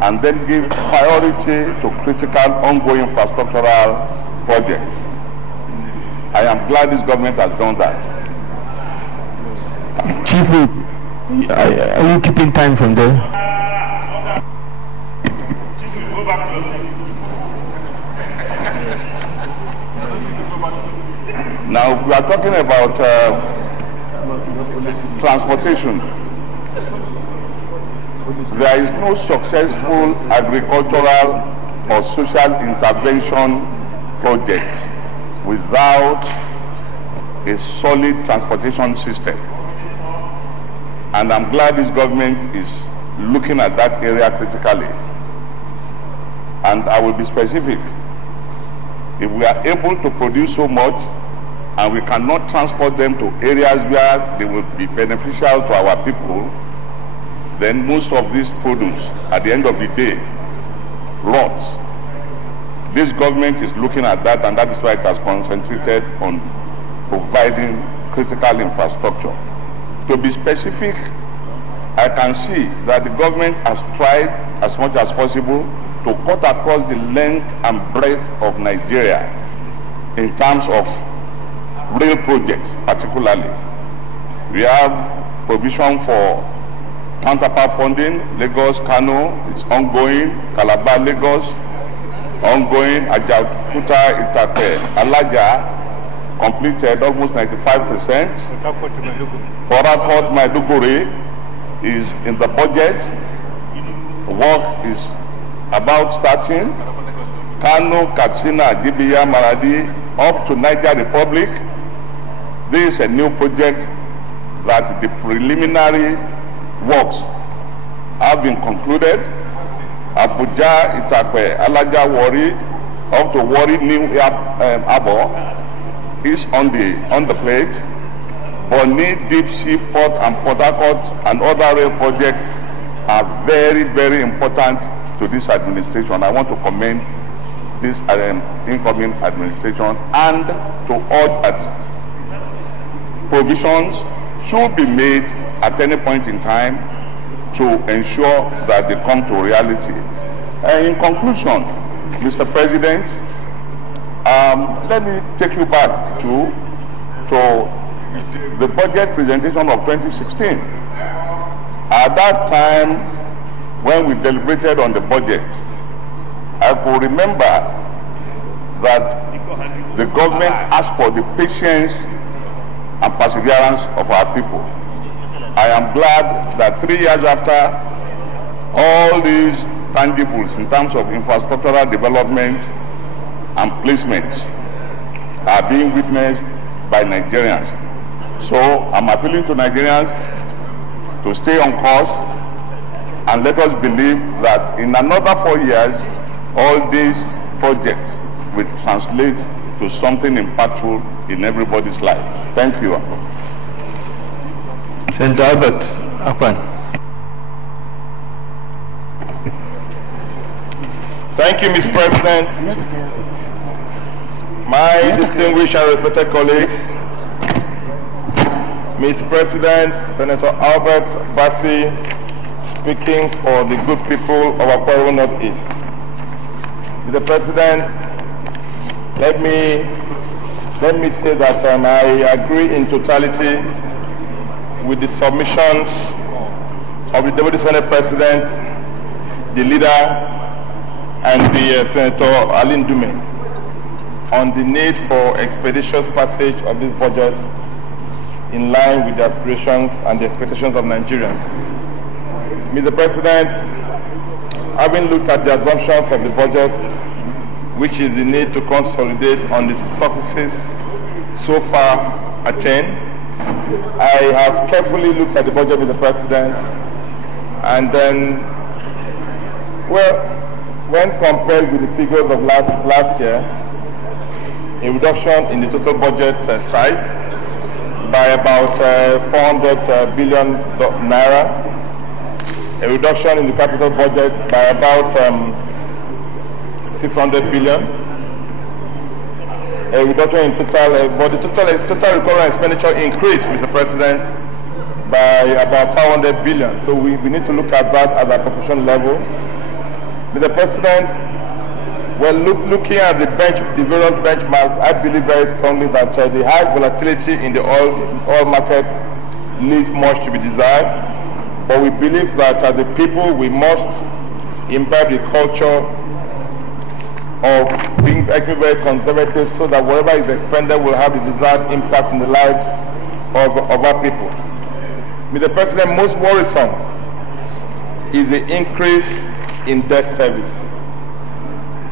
and then give priority to critical ongoing infrastructural projects. I am glad this government has done that. Chief Whip, are you keeping time from there? Now, we are talking about transportation. There is no successful agricultural or social intervention project without a solid transportation system. And I'm glad this government is looking at that area critically. And I will be specific. If we are able to produce so much and we cannot transport them to areas where they will be beneficial to our people, then most of this produce at the end of the day rots. This government is looking at that, and that is why it has concentrated on providing critical infrastructure. To be specific, I can see that the government has tried as much as possible to cut across the length and breadth of Nigeria in terms of rail projects particularly. We have provision for counterpart funding. Lagos, Kano, it's ongoing. Calabar, Lagos, ongoing. Ajaokuta, Itape, Alaja, completed almost 95%. Port Harcourt, Maiduguri is in the budget. Work is about starting. Kano, Katsina, Dibia, Maradi, up to Niger Republic. This is a new project that the preliminary works have been concluded. Abuja, Itape, Alaja, Warri, up to Warri, New Abo is on the plate. Boni, Deep Sea Port and Port Harcourt and other rail projects are very, very important to this administration. I want to commend this incoming administration and to urge that provisions should be made at any point in time to ensure that they come to reality. In conclusion, Mr. President, let me take you back to the budget presentation of 2016. At that time, when we deliberated on the budget, I could remember that the government asked for the patience and perseverance of our people. I am glad that 3 years after, all these tangibles in terms of infrastructural development and placements are being witnessed by Nigerians. So I'm appealing to Nigerians to stay on course, and let us believe that in another 4 years, all these projects will translate to something impactful in everybody's life. Thank you. Senator Albert Akpan. Thank you, Mr. President. My distinguished and respected colleagues, Mr. President, Senator Albert Bassi, speaking for the good people of Akwa Ibom Northeast. Mr. President, let me say that I agree in totality with the submissions of the Deputy Senate President, the leader, and the Senator Alin Dume on the need for expeditious passage of this budget in line with the aspirations and the expectations of Nigerians. Mr. President, having looked at the assumptions of the budget, which is the need to consolidate on the successes so far attained, I have carefully looked at the budget, Mr. President, and then, well, when compared with the figures of last year, a reduction in the total budget size by about 400 billion naira, a reduction in the capital budget by about 600 billion, a reduction in total, but the total recurrent expenditure increased, Mr. President, by about 500 billion. So we need to look at that at the appropriation level. Mr. President, well, looking at the various benchmarks, I believe very strongly that the high volatility in the oil market leaves much to be desired. But we believe that as a people, we must imbibe the culture of being actually very conservative so that whatever is expended will have the desired impact in the lives of our people. Mr. President, most worrisome is the increase in debt service.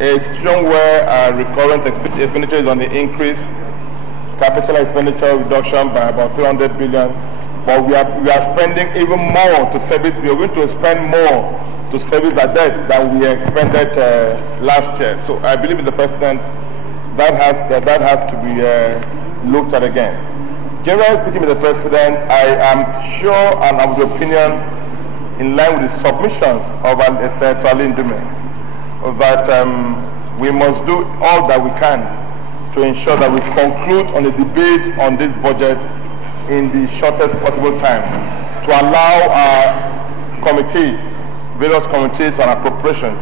A situation where recurrent expenditure is on the increase, capital expenditure reduction by about 300 billion, but we are spending even more to service. We are going to spend more to service our debt than we expended last year. So I believe, Mr. President, that has to be looked at again. Generally speaking, Mr. President, I am sure and of the opinion, in line with the submissions of Senator Alin Dume, that we must do all that we can to ensure that we conclude on the debates on this budget in the shortest possible time, to allow our committees, various committees on appropriations,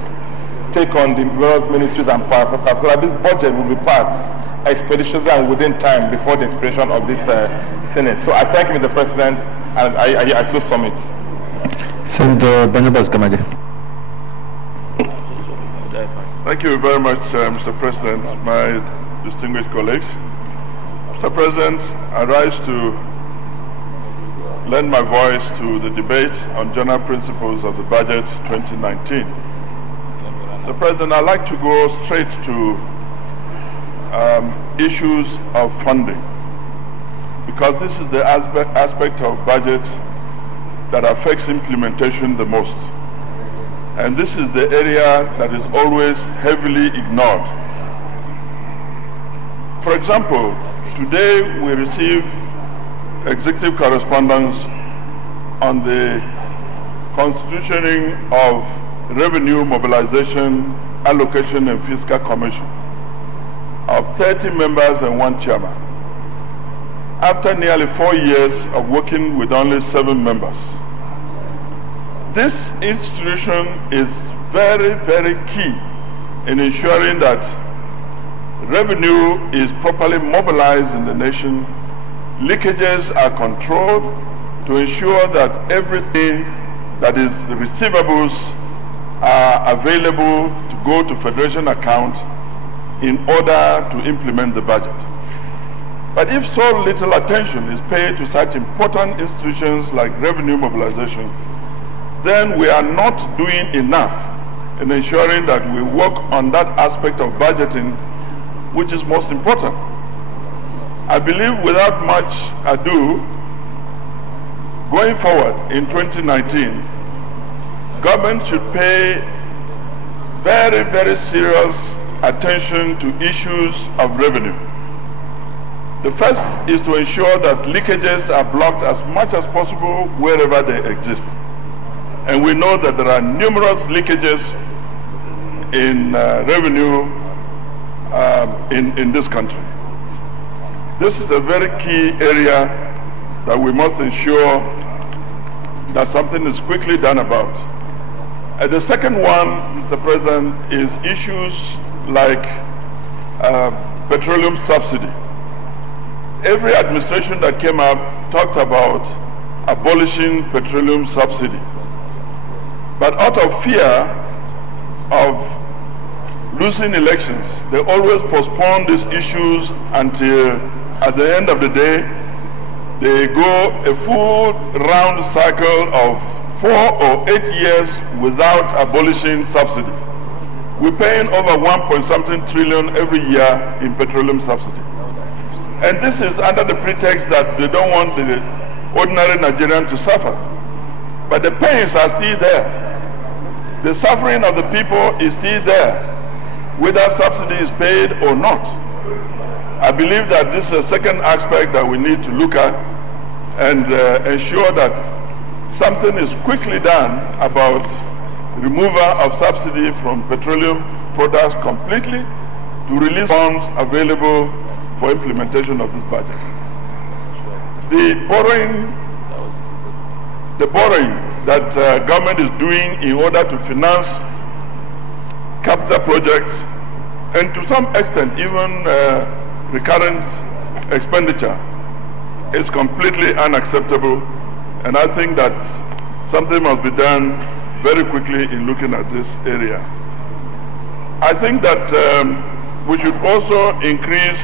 take on the various ministries and powers, so that this budget will be passed expeditiously and within time before the expiration of this Senate. So I thank you, Mr. President, and I so submit. Senator Barnabas Gamade. Thank you very much, Mr. President, my distinguished colleagues. Mr. President, I rise to lend my voice to the debate on general principles of the budget 2019. Mr. President, I'd like to go straight to issues of funding, because this is the aspect of budget that affects implementation the most. And this is the area that is always heavily ignored. For example, today we receive executive correspondence on the constituting of Revenue Mobilization, Allocation and Fiscal Commission of 30 members and 1 chairman, after nearly 4 years of working with only 7 members. This institution is very, very key in ensuring that revenue is properly mobilized in the nation, leakages are controlled to ensure that everything that is receivables are available to go to Federation account in order to implement the budget. But if so little attention is paid to such important institutions like revenue mobilization, then we are not doing enough in ensuring that we work on that aspect of budgeting which is most important. I believe without much ado, going forward in 2019, government should pay very, very serious attention to issues of revenue. The first is to ensure that leakages are blocked as much as possible wherever they exist. And we know that there are numerous leakages in revenue in this country. This is a very key area that we must ensure that something is quickly done about. And the second one, Mr. President, is issues like petroleum subsidy. Every administration that came up talked about abolishing petroleum subsidy. But out of fear of losing elections, they always postpone these issues until at the end of the day, they go a full round cycle of 4 or 8 years without abolishing subsidy. We're paying over 1.something trillion every year in petroleum subsidy. And this is under the pretext that they don't want the ordinary Nigerian to suffer. But the pains are still there. The suffering of the people is still there, whether subsidy is paid or not. I believe that this is a second aspect that we need to look at and ensure that something is quickly done about removal of subsidy from petroleum products completely to release funds available for implementation of this budget. The borrowing that government is doing in order to finance capital projects and to some extent even recurrent expenditure is completely unacceptable, and I think that something must be done very quickly in looking at this area. I think that we should also increase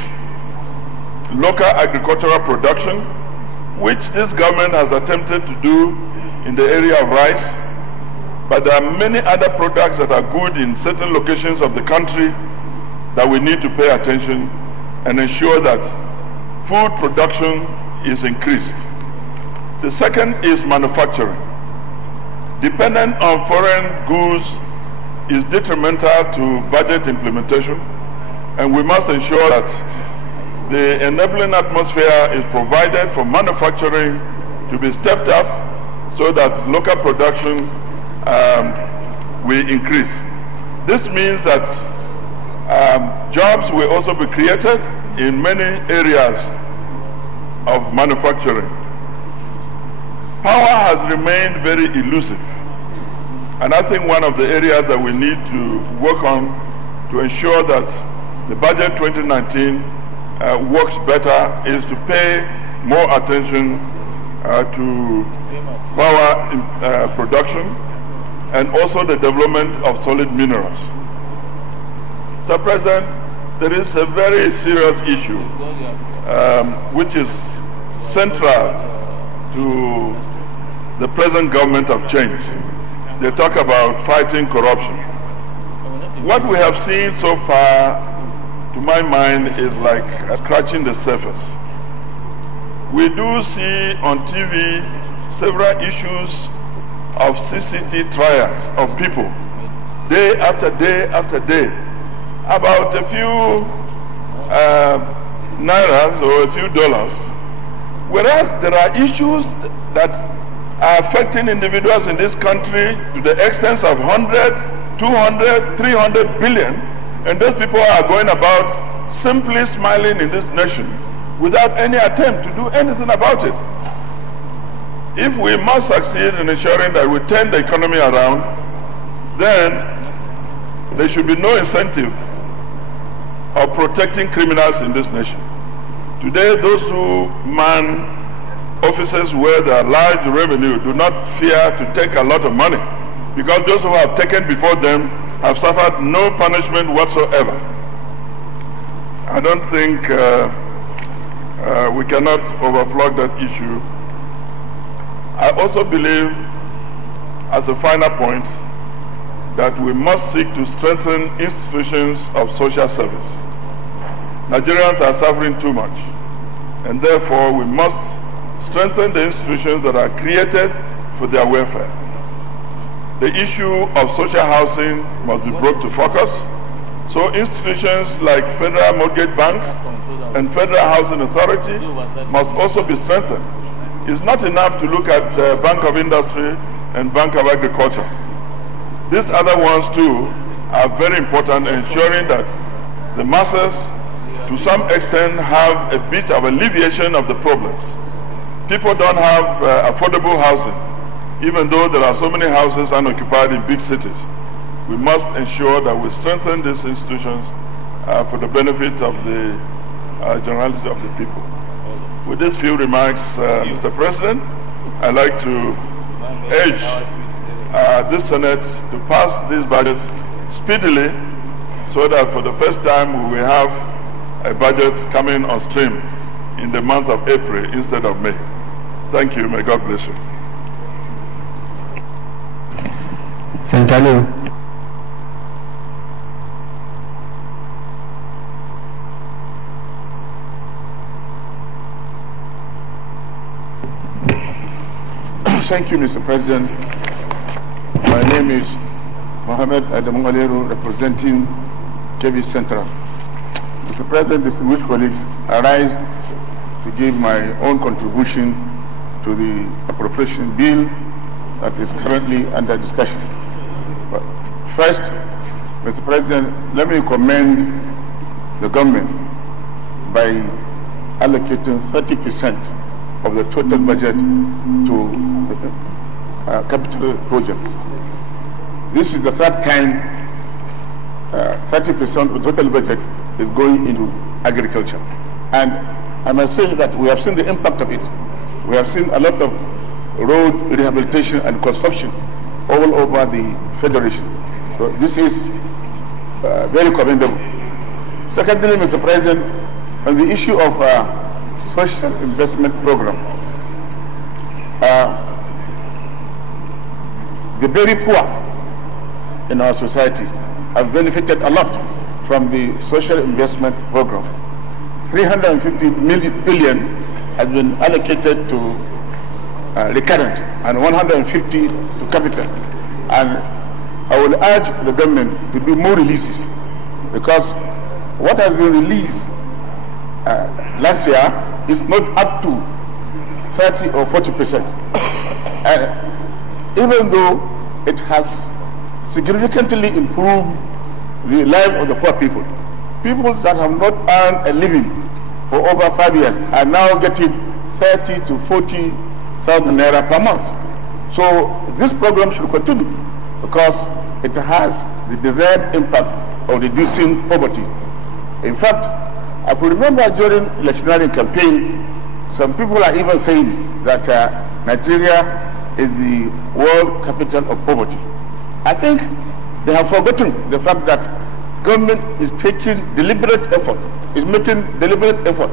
local agricultural production, which this government has attempted to do in the area of rice, but there are many other products that are good in certain locations of the country that we need to pay attention and ensure that food production is increased. The second is manufacturing. Dependence on foreign goods is detrimental to budget implementation, and we must ensure that the enabling atmosphere is provided for manufacturing to be stepped up so that local production will increase. This means that jobs will also be created in many areas of manufacturing. Power has remained very elusive, and I think one of the areas that we need to work on to ensure that the budget 2019 works better is to pay more attention to power production and also the development of solid minerals. Mr. President, there is a very serious issue which is central to the present government of change. They talk about fighting corruption. What we have seen so far, to my mind, is like scratching the surface. We do see on TV several issues of CCT trials of people, day after day after day, about a few nairas or a few dollars, whereas there are issues that are affecting individuals in this country to the extent of 100, 200, 300 billion, and those people are going about simply smiling in this nation without any attempt to do anything about it. If we must succeed in ensuring that we turn the economy around, then there should be no incentive of protecting criminals in this nation. Today, those who man offices where there are large revenue do not fear to take a lot of money, because those who have taken before them have suffered no punishment whatsoever. I don't think we cannot overflog that issue. I also believe, as a final point, that we must seek to strengthen institutions of social service. Nigerians are suffering too much, and therefore we must strengthen the institutions that are created for their welfare. The issue of social housing must be brought to focus, so institutions like Federal Mortgage Bank and Federal Housing Authority must also be strengthened. It's not enough to look at Bank of Industry and Bank of Agriculture. These other ones too are very important in ensuring that the masses to some extent have a bit of alleviation of the problems. People don't have affordable housing, even though there are so many houses unoccupied in big cities. We must ensure that we strengthen these institutions for the benefit of the generality of the people. With these few remarks, Mr. President, I'd like to urge this Senate to pass this budget speedily so that for the first time we will have a budget coming on stream in the month of April instead of May. Thank you. May God bless you. Senator Liu. Thank you, Mr. President. My name is Mohamed Adamu Aleru, representing KB Central. Mr. President, distinguished colleagues, I rise to give my own contribution to the appropriation bill that is currently under discussion. But first, Mr. President, let me commend the government by allocating 30% of the total budget to capital projects. This is the third time 30% of the total budget is going into agriculture. And I must say that we have seen the impact of it. We have seen a lot of road rehabilitation and construction all over the Federation. So this is very commendable. Secondly, Mr. President, on the issue of social investment program, the very poor in our society have benefited a lot from the social investment program. 350 billion has been allocated to recurrent and 150 to capital. And I will urge the government to do more releases, because what has been released last year is not up to 30 or 40%. And even though it has significantly improved the life of the poor people, people that have not earned a living for over 5 years are now getting 30 to 40,000 naira per month. So this program should continue because it has the desired impact of reducing poverty. In fact, I could remember during the electioneering campaign, some people are even saying that Nigeria is the world capital of poverty. I think they have forgotten the fact that government is taking deliberate effort, is making deliberate effort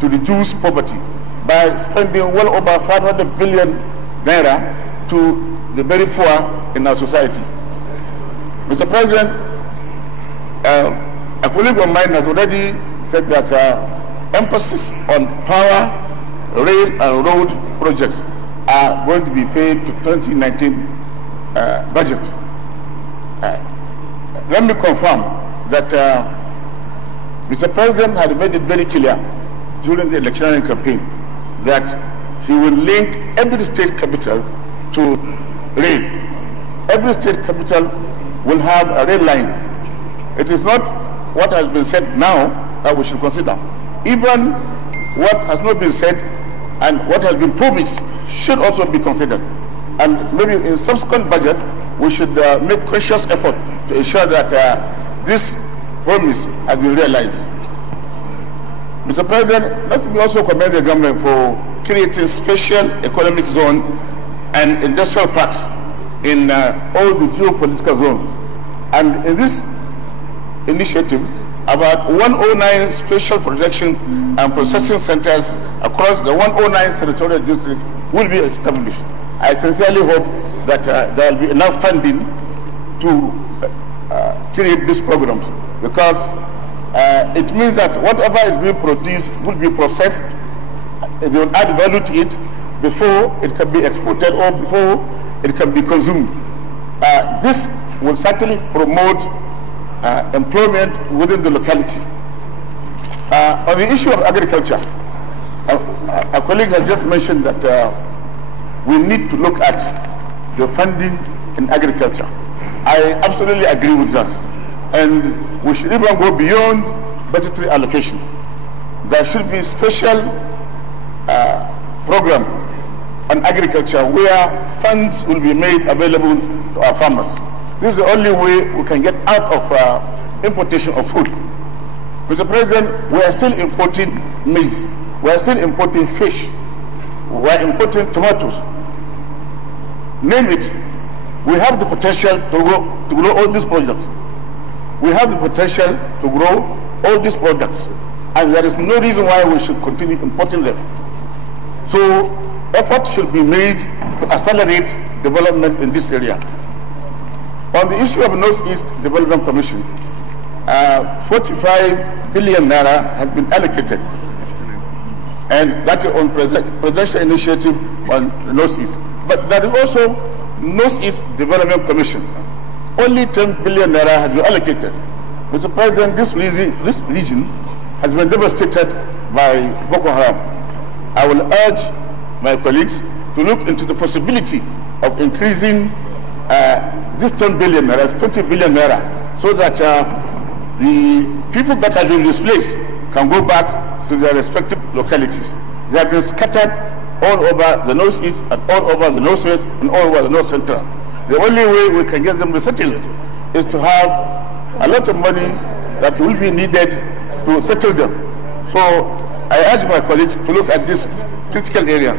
to reduce poverty by spending well over 500 billion naira to the very poor in our society. Mr. President, a colleague of mine has already said that emphasis on power, rail and road projects are going to be paid to 2019 budget. Let me confirm that Mr. President had made it very clear during the electioneering campaign that he will link every state capital to rail. Every state capital will have a rail line. It is not what has been said now that we should consider. Even what has not been said and what has been promised should also be considered. And maybe in subsequent budget, we should make conscious effort to ensure that this promise has been realized. Mr. President, let me also commend the government for creating special economic zone and industrial parks in all the geopolitical zones. And in this initiative, about 109 special production and processing centers across the 109 senatorial districts will be established. I sincerely hope that there will be enough funding to create these programs, because it means that whatever is being produced will be processed, they will add value to it, before it can be exported or before it can be consumed. This will certainly promote employment within the locality. On the issue of agriculture, a colleague has just mentioned that we need to look at the funding in agriculture. I absolutely agree with that. And we should even go beyond budgetary allocation. There should be special program on agriculture where funds will be made available to our farmers. This is the only way we can get out of importation of food. Mr. President, we are still importing maize. We are still importing fish. We are importing tomatoes. Name it. We have the potential to grow all these products. We have the potential to grow all these products. And there is no reason why we should continue importing them. So effort should be made to accelerate development in this area. On the issue of Northeast Development Commission, 45 billion naira has been allocated, and that is on presidential initiative on the Northeast. But there is also Northeast Development Commission. Only 10 billion naira has been allocated. Mr. President, this region has been devastated by Boko Haram. I will urge my colleagues to look into the possibility of increasing this 10 billion naira, 20 billion naira, so that the people that have been displaced can go back to their respective localities. They have been scattered all over the Northeast and all over the Northwest and all over the North Central. The only way we can get them resettled is to have a lot of money that will be needed to settle them. So I urge my colleagues to look at this critical area.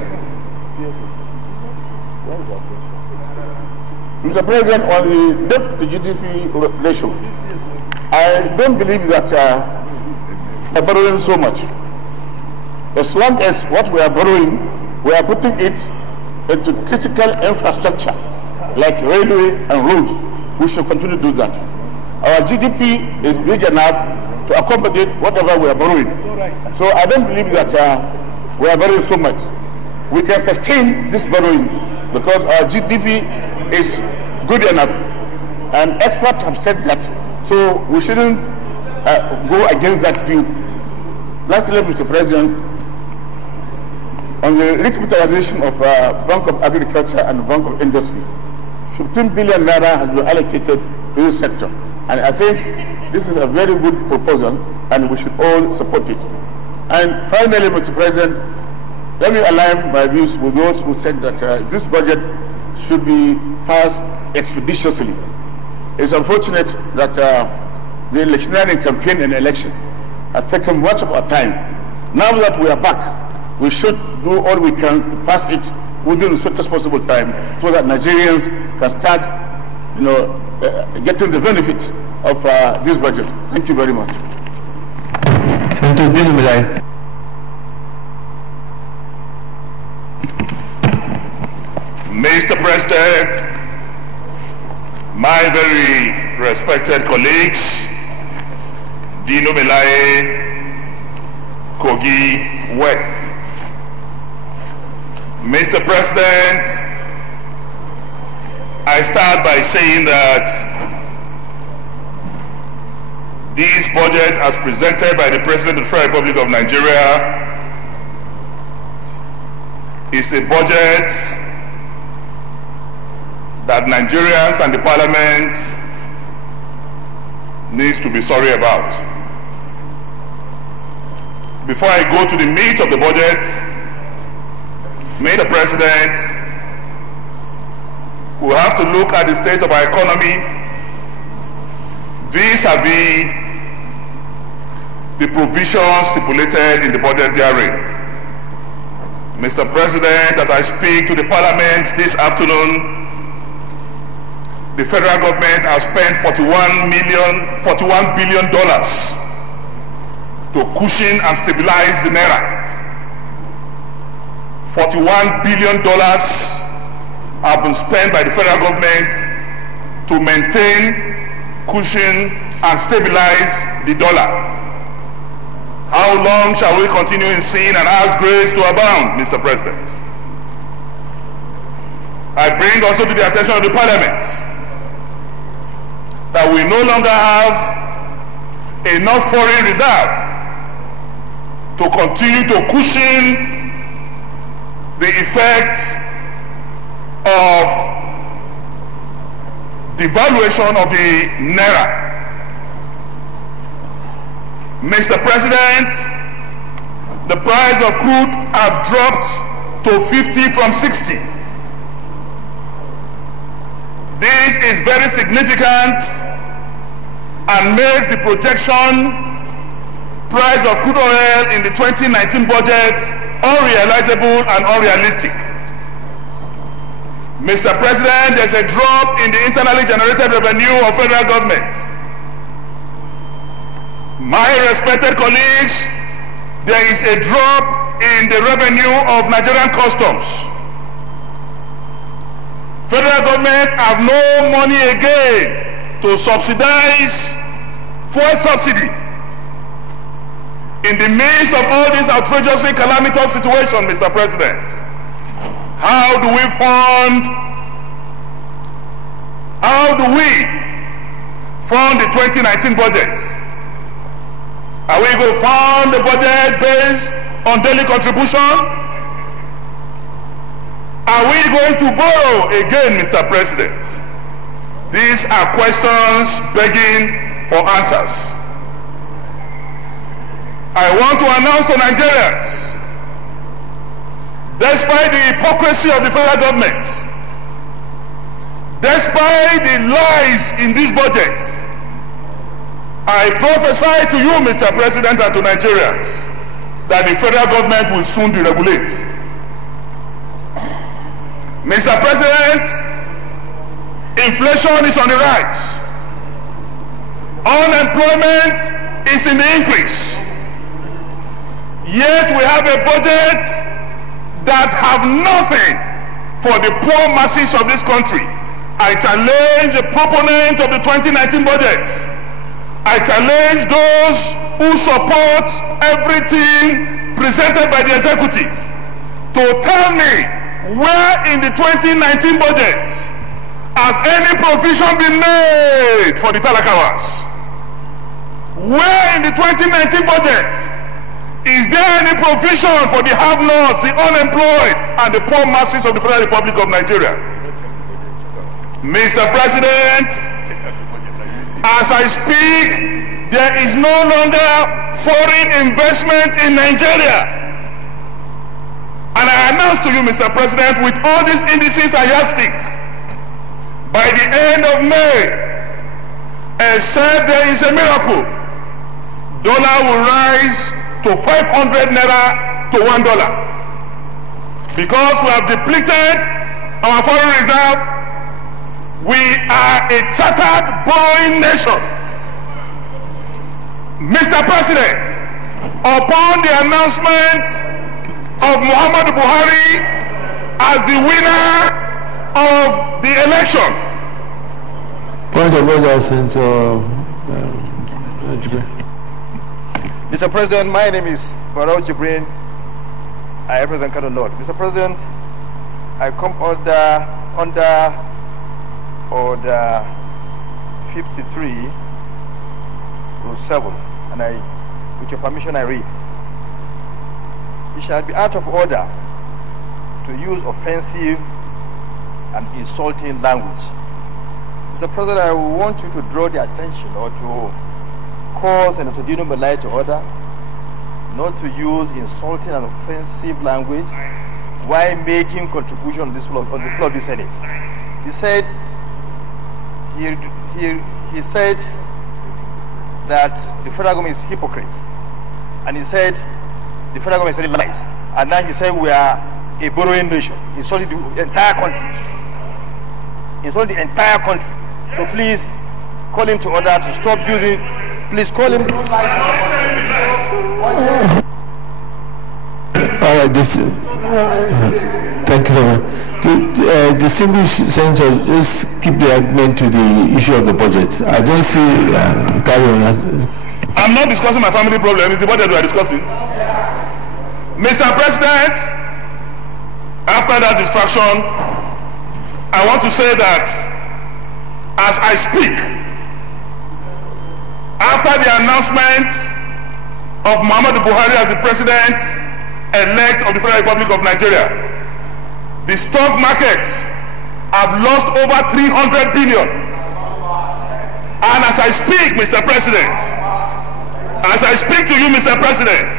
Mr. President, on the debt to GDP ratio, I don't believe that we are borrowing so much. As long as what we are borrowing, we are putting it into critical infrastructure like railway and roads. We should continue to do that. Our GDP is big enough to accommodate whatever we are borrowing. So I don't believe that we are borrowing so much. We can sustain this borrowing because our GDP is good enough. And experts have said that, so we shouldn't go against that view. Lastly, Mr. President, on the recapitalization of Bank of Agriculture and Bank of Industry, 15 billion naira has been allocated to this sector. And I think this is a very good proposal and we should all support it. And finally, Mr. President, let me align my views with those who said that this budget should be passed expeditiously. It's unfortunate that the electioneering campaign and election have taken much of our time. Now that we are back, we should do all we can to pass it within the shortest possible time so that Nigerians can start, getting the benefits of this budget. Thank you very much. Mr. President, my very respected colleagues, Dino Melaye, Kogi West. Mr. President, I start by saying that this budget as presented by the President of the Federal Republic of Nigeria is a budget that Nigerians and the Parliament needs to be sorry about. Before I go to the meat of the budget, Mr. President, we have to look at the state of our economy vis-a-vis the provisions stipulated in the budget therein. Mr. President, as I speak to the Parliament this afternoon, the federal government has spent $41 billion to cushion and stabilize the naira. $41 billion have been spent by the federal government to maintain, cushion, and stabilize the dollar. How long shall we continue in sin and ask grace to abound, Mr. President? I bring also to the attention of the Parliament that we no longer have enough foreign reserve to continue to cushion the effects of devaluation of the naira. Mr. President, the price of crude have dropped to 50 from 60. This is very significant and makes the projection price of crude oil in the 2019 budget unrealizable and unrealistic. Mr. President, there's a drop in the internally generated revenue of federal government. My respected colleagues, there is a drop in the revenue of Nigerian customs. Federal government have no money again to subsidize fuel subsidy. In the midst of all this outrageously calamitous situation, Mr. President, how do we fund the 2019 budget? Are we going to fund the budget based on daily contribution? Are we going to borrow again, Mr. President? These are questions begging for answers. I want to announce to Nigerians, despite the hypocrisy of the federal government, despite the lies in this budget, I prophesy to you, Mr. President, and to Nigerians, that the federal government will soon deregulate. Mr. President, inflation is on the rise. Unemployment is in the increase. Yet we have a budget that have nothing for the poor masses of this country. I challenge the proponent of the 2019 budget. I challenge those who support everything presented by the executive to tell me where in the 2019 budget has any provision been made for the talakawas? Where in the 2019 budget is there any provision for the have-nots, the unemployed, and the poor masses of the Federal Republic of Nigeria? Mr. President, as I speak, there is no longer foreign investment in Nigeria. And I announce to you, Mr. President, with all these indices I yardstick, by the end of May, except there is a miracle, dollar will rise to 500 naira to $1. Because we have depleted our foreign reserve, we are a chartered borrowing nation. Mr. President, upon the announcement of Muhammadu Buhari as the winner of the election. Point of order, Senator Mr. President, my name is Barao Jibrin. I represent Kano North. Mr. President, I come under Order 53, Rule 7, and with your permission, I read. It shall be out of order to use offensive and insulting language. Mr. President, I want you to draw the attention or to call Senator Dino Malai to order not to use insulting and offensive language while making contribution on the floor of the Senate. He said he said that the federal government is hypocrite, and he said the federal government is telling lies, and now he said we are a borrowing nation. He insulted the entire country. Insulted the entire country. So please call him to order to stop using. Please call him. All right, thank you very much. Distinguished Senator, just keep the argument to the issue of the budget. I don't see carry on. I'm not discussing my family problem. It's the budget we are discussing. Mr. President, after that distraction, I want to say that as I speak, after the announcement of Muhammadu Buhari as the president-elect of the Federal Republic of Nigeria, the stock markets have lost over 300 billion. And as I speak, Mr. President, as I speak to you, Mr. President,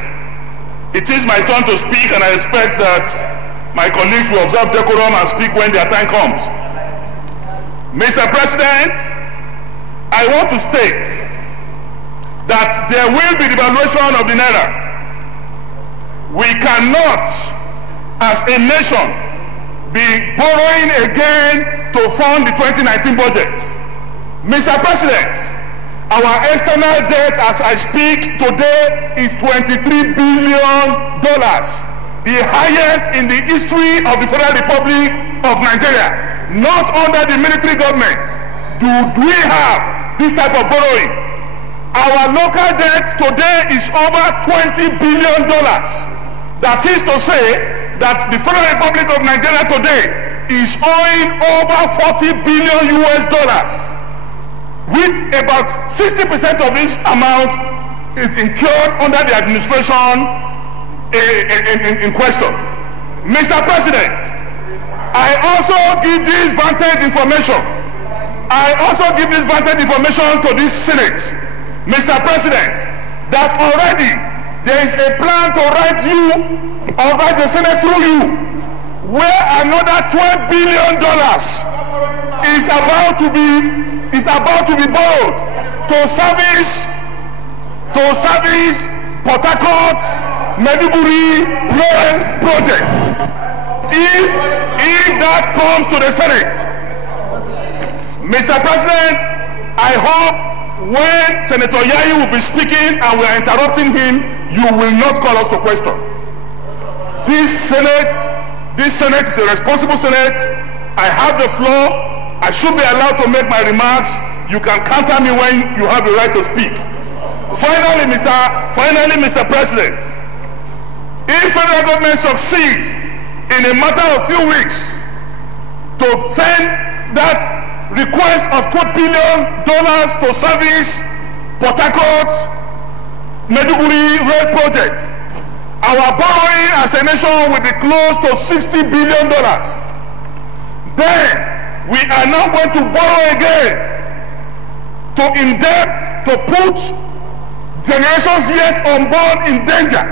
it is my turn to speak, and I expect that my colleagues will observe decorum and speak when their time comes. Mr. President, I want to state that there will be devaluation of the Naira. We cannot, as a nation, be borrowing again to fund the 2019 budget. Mr. President, our external debt as I speak today is $23 billion, the highest in the history of the Federal Republic of Nigeria. Not under the military government do we have this type of borrowing. Our local debt today is over $20 billion. That is to say that the Federal Republic of Nigeria today is owing over $40 billion US. With about 60% of this amount is incurred under the administration in question. Mr. President, I also give this vantage information. To this Senate, Mr. President, that already there is a plan to write the Senate through you, where another $12 billion is about to be borrowed to service Port Harcourt, Maiduguri rail project. If that comes to the Senate, Mr. President, I hope when Senator Yayi will be speaking and we are interrupting him, you will not call us to question. This Senate is a responsible Senate. I have the floor. I should be allowed to make my remarks. You can counter me when you have the right to speak. Finally, Mr. President, if federal government succeed in a matter of few weeks to send that request of $2 billion to service Port Harcourt, Maiduguri rail project, our borrowing as a nation will be close to $60 billion. Then we are now going to borrow again to indebt, to put generations yet unborn in danger.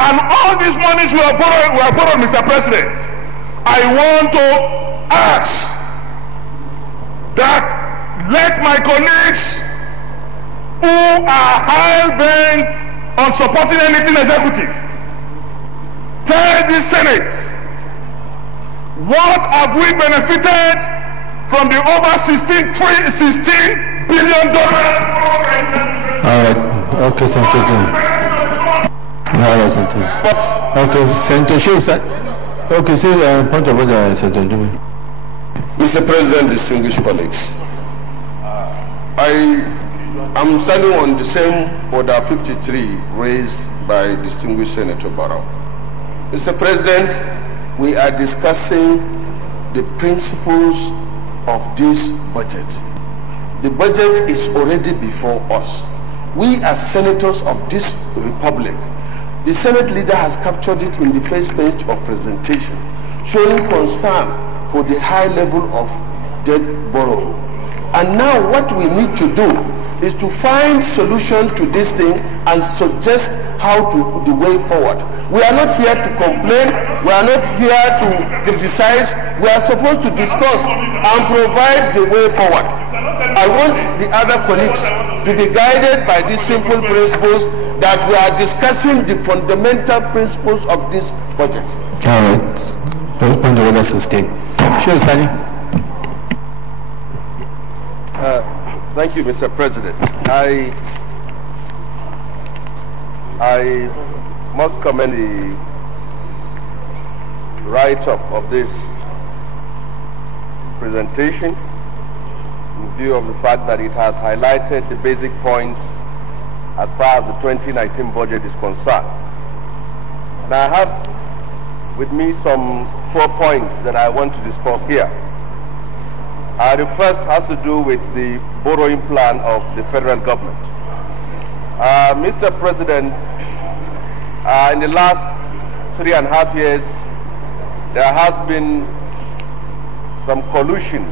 And all these monies we are borrowed, Mr. President. I want to ask that let my colleagues who are hell-bent on supporting anything executive tell the Senate, what have we benefited from the over $16 billion? All right. Okay, Senator. All right, Senator. Okay, Senator Shields. Okay, say point of order, Senator. Mr. President, distinguished colleagues, I am standing on the same order 53 raised by distinguished Senator Barrow. Mr. President, we are discussing the principles of this budget. The budget is already before us. We as senators of this republic, the Senate leader has captured it in the first page of presentation, showing concern for the high level of debt borrowing. And now what we need to do is to find solution to this thing and suggest how to the way forward. We are not here to complain, we are not here to criticize, we are supposed to discuss and provide the way forward. I want the other colleagues to be guided by these simple principles that we are discussing the fundamental principles of this budget. All right. Point of order sustained. Sure, Sani. Thank you, Mr. President. I must commend the write-up of this presentation in view of the fact that it has highlighted the basic points as far as the 2019 budget is concerned. And I have with me some 4 points that I want to discuss here. The first has to do with the borrowing plan of the federal government. Mr. President, in the last 3.5 years, there has been some collusion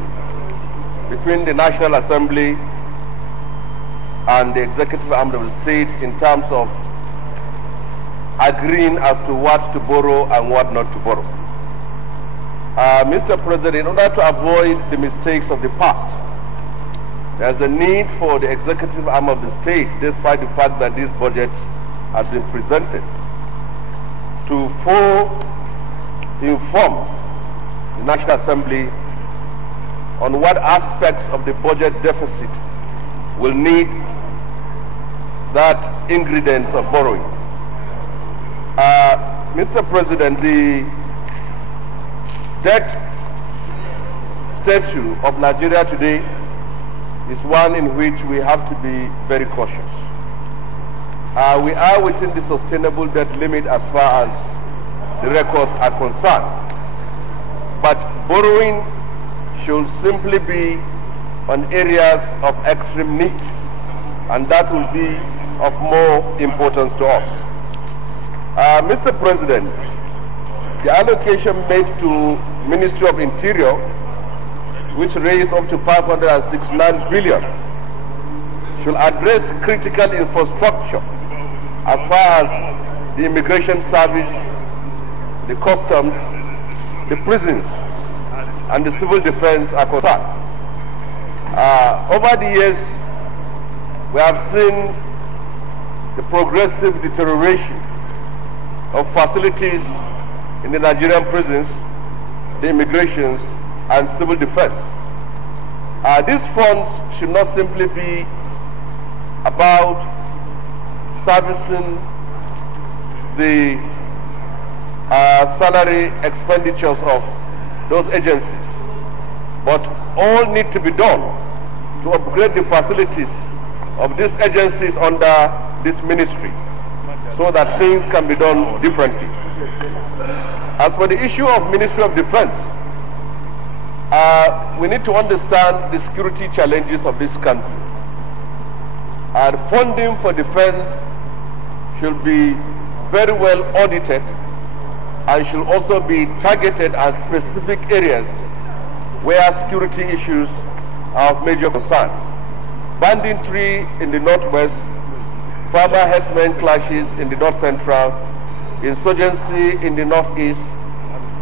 between the National Assembly and the executive arm of the state in terms of agreeing as to what to borrow and what not to borrow. Mr. President, in order to avoid the mistakes of the past, there's a need for the executive arm of the state, despite the fact that this budget has been presented, to inform the National Assembly on what aspects of the budget deficit will need that ingredients of borrowing. Mr. President, the debt statute of Nigeria today is one in which we have to be very cautious. We are within the sustainable debt limit as far as the records are concerned. But borrowing should simply be on areas of extreme need, and that will be of more importance to us. Mr. President, the allocation made to Ministry of Interior, which raised up to 569 billion, should address critical infrastructure as far as the immigration service, the customs, the prisons, and the civil defense are concerned. Over the years, we have seen the progressive deterioration of facilities in the Nigerian prisons, the immigrations, and civil defense. These funds should not simply be about servicing the salary expenditures of those agencies, but all need to be done to upgrade the facilities of these agencies under this ministry so that things can be done differently. As for the issue of Ministry of Defense, we need to understand the security challenges of this country. And funding for defense should be very well audited and should also be targeted at specific areas where security issues are of major concern. Banditry in the northwest, farmer herdsmen clashes in the north central, insurgency in the northeast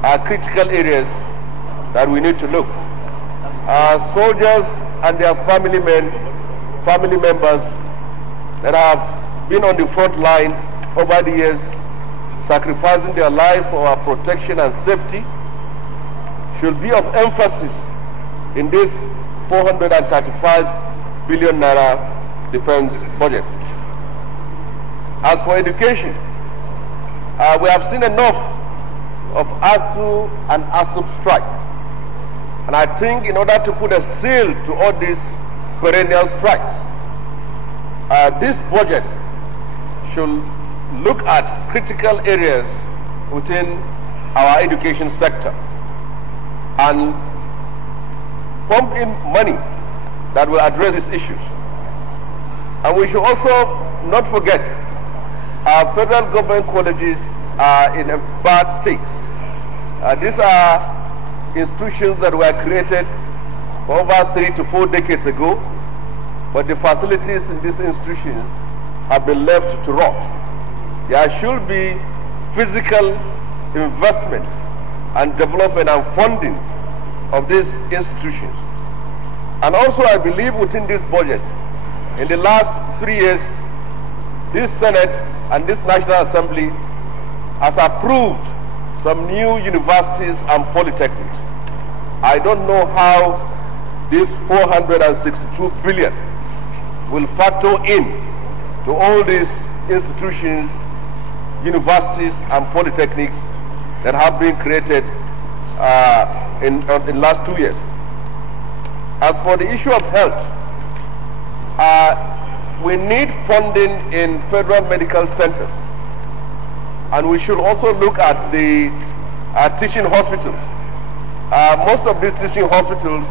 are critical areas that we need to look. Soldiers and their family members that have been on the front line over the years, sacrificing their life for our protection and safety, should be of emphasis in this 435 billion naira defense budget. As for education, we have seen enough of ASU and ASUP strike. And I think in order to put a seal to all these perennial strikes, this budget should look at critical areas within our education sector and pump in money that will address these issues. And we should also not forget our federal government colleges are in a bad state. These are institutions that were created over 3 to 4 decades ago, but the facilities in these institutions have been left to rot. There should be physical investment and development and funding of these institutions. And also I believe within this budget, in the last 3 years, this Senate and this National Assembly has approved some new universities and polytechnics. I don't know how this 462 billion will factor in to all these institutions, universities and polytechnics that have been created in the last 2 years. As for the issue of health, we need funding in federal medical centers, and we should also look at the teaching hospitals. Most of these teaching hospitals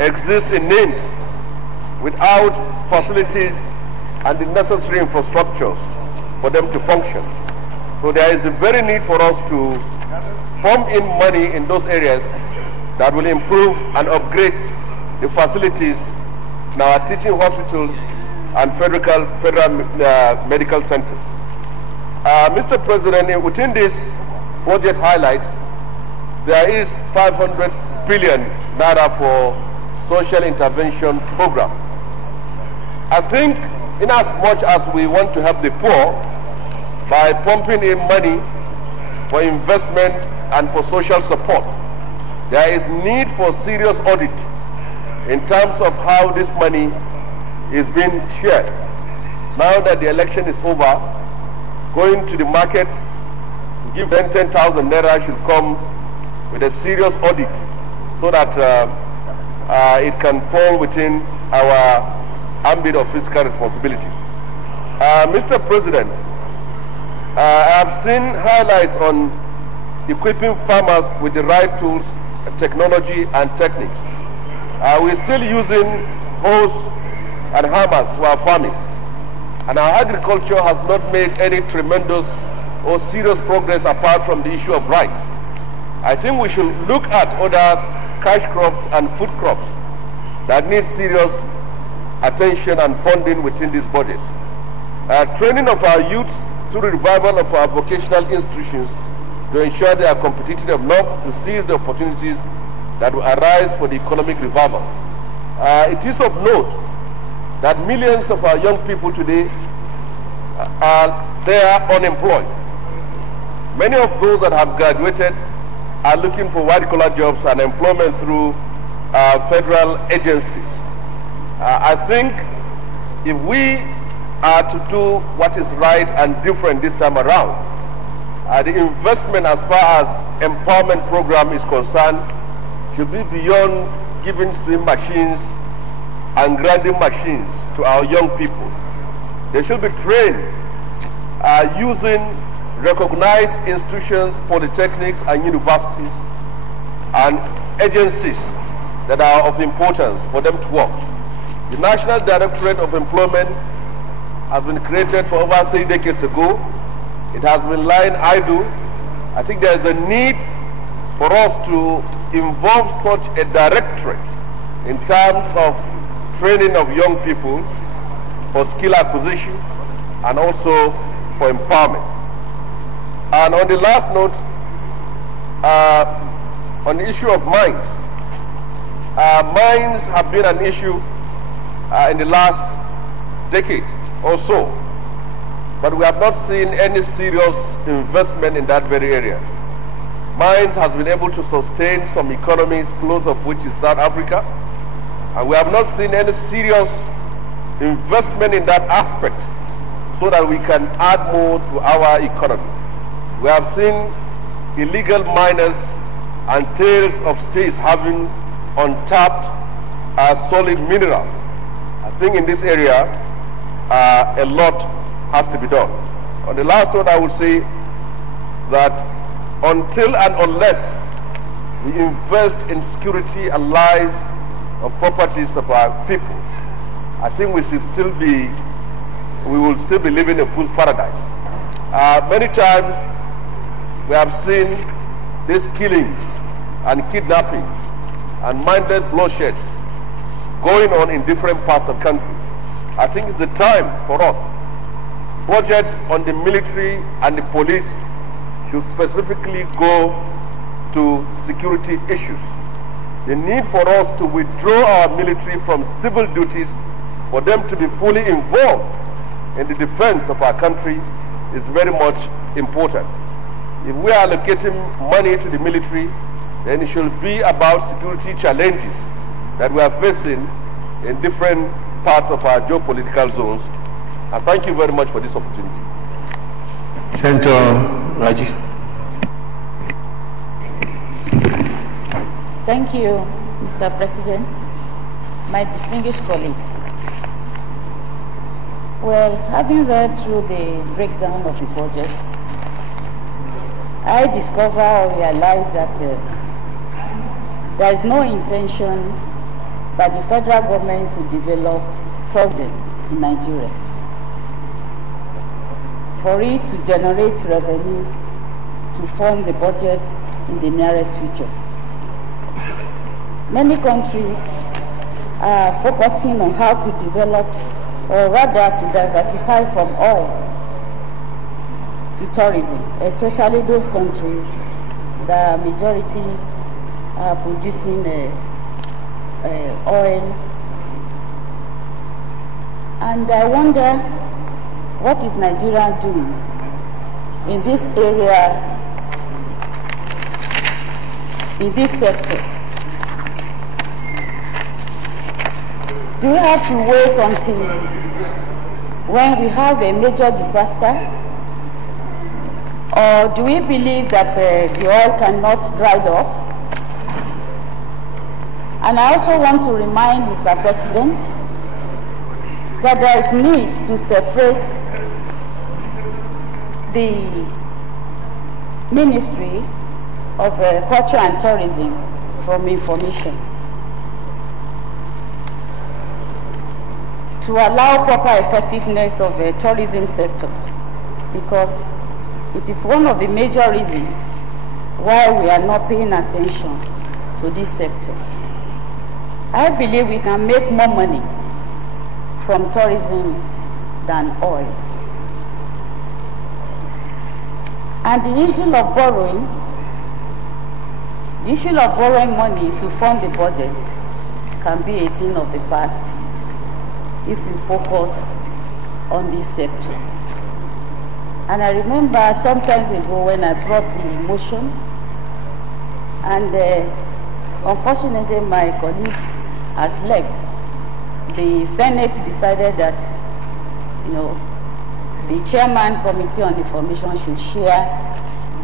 exist in names without facilities and the necessary infrastructures for them to function. So there is the very need for us to pump in money in those areas that will improve and upgrade the facilities in our teaching hospitals and federal medical centers. Mr. President, within this budget highlight, there is 500 billion naira for social intervention program. I think in as much as we want to help the poor by pumping in money for investment and for social support, there is need for serious audit in terms of how this money is being shared. Now that the election is over, going to the market to give them 10,000 naira should come with a serious audit so that it can fall within our ambit of fiscal responsibility. Mr. President, I have seen highlights on equipping farmers with the right tools, technology, and techniques. We're still using hoes and hammers for our farming, and our agriculture has not made any tremendous or serious progress apart from the issue of rice. I think we should look at other cash crops and food crops that need serious attention and funding within this budget. Training of our youths through the revival of our vocational institutions to ensure they are competitive enough to seize the opportunities that will arise for the economic revival. It is of note that millions of our young people today they are unemployed. Many of those that have graduated are looking for white-collar jobs and employment through federal agencies. I think if we are to do what is right and different this time around, the investment as far as empowerment program is concerned should be beyond giving swim machines and grinding machines to our young people. They should be trained using recognized institutions, polytechnics, and universities, and agencies that are of importance for them to work. The National Directorate of Employment has been created for over 3 decades ago. It has been lying idle. I think there is a need for us to involve such a directorate in terms of training of young people for skill acquisition and also for empowerment. And on the last note, on the issue of mines, mines have been an issue in the last decade or so, but we have not seen any serious investment in that very area. Mines has been able to sustain some economies, close of which is South Africa, and we have not seen any serious investment in that aspect so that we can add more to our economy. We have seen illegal miners and tales of states having untapped solid minerals. I think in this area, a lot has to be done. On the last one, I would say that until and unless we invest in security and lives of properties of our people, I think we will still be living a fool's paradise. Many times we have seen these killings and kidnappings and mindless bloodsheds going on in different parts of the country. I think it's the time for us. Budgets on the military and the police should specifically go to security issues. The need for us to withdraw our military from civil duties, for them to be fully involved in the defense of our country, is very much important. If we are allocating money to the military, then it should be about security challenges that we are facing in different parts of our geopolitical zones. And thank you very much for this opportunity. Senator Raji. Thank you, Mr. President, my distinguished colleagues. Well, having read through the breakdown of the budget, I discover or realize that there is no intention by the federal government to develop tourism in Nigeria, for it to generate revenue to fund the budget in the nearest future. Many countries are focusing on how to develop, or rather to diversify from oil to tourism, especially those countries that majority are producing oil. And I wonder, what is Nigeria doing in this area, in this sector? Do we have to wait until when we have a major disaster? Or do we believe that the oil cannot dry up? And I also want to remind Mr. President that there is need to separate the Ministry of Culture and Tourism from information, to allow proper effectiveness of the tourism sector, because it is one of the major reasons why we are not paying attention to this sector. I believe we can make more money from tourism than oil. And the issue of borrowing money to fund the budget can be a thing of the past if we focus on this sector. And I remember some time ago when I brought the motion, and unfortunately my colleague has left. The Senate decided that, you know, the Chairman Committee on Information should share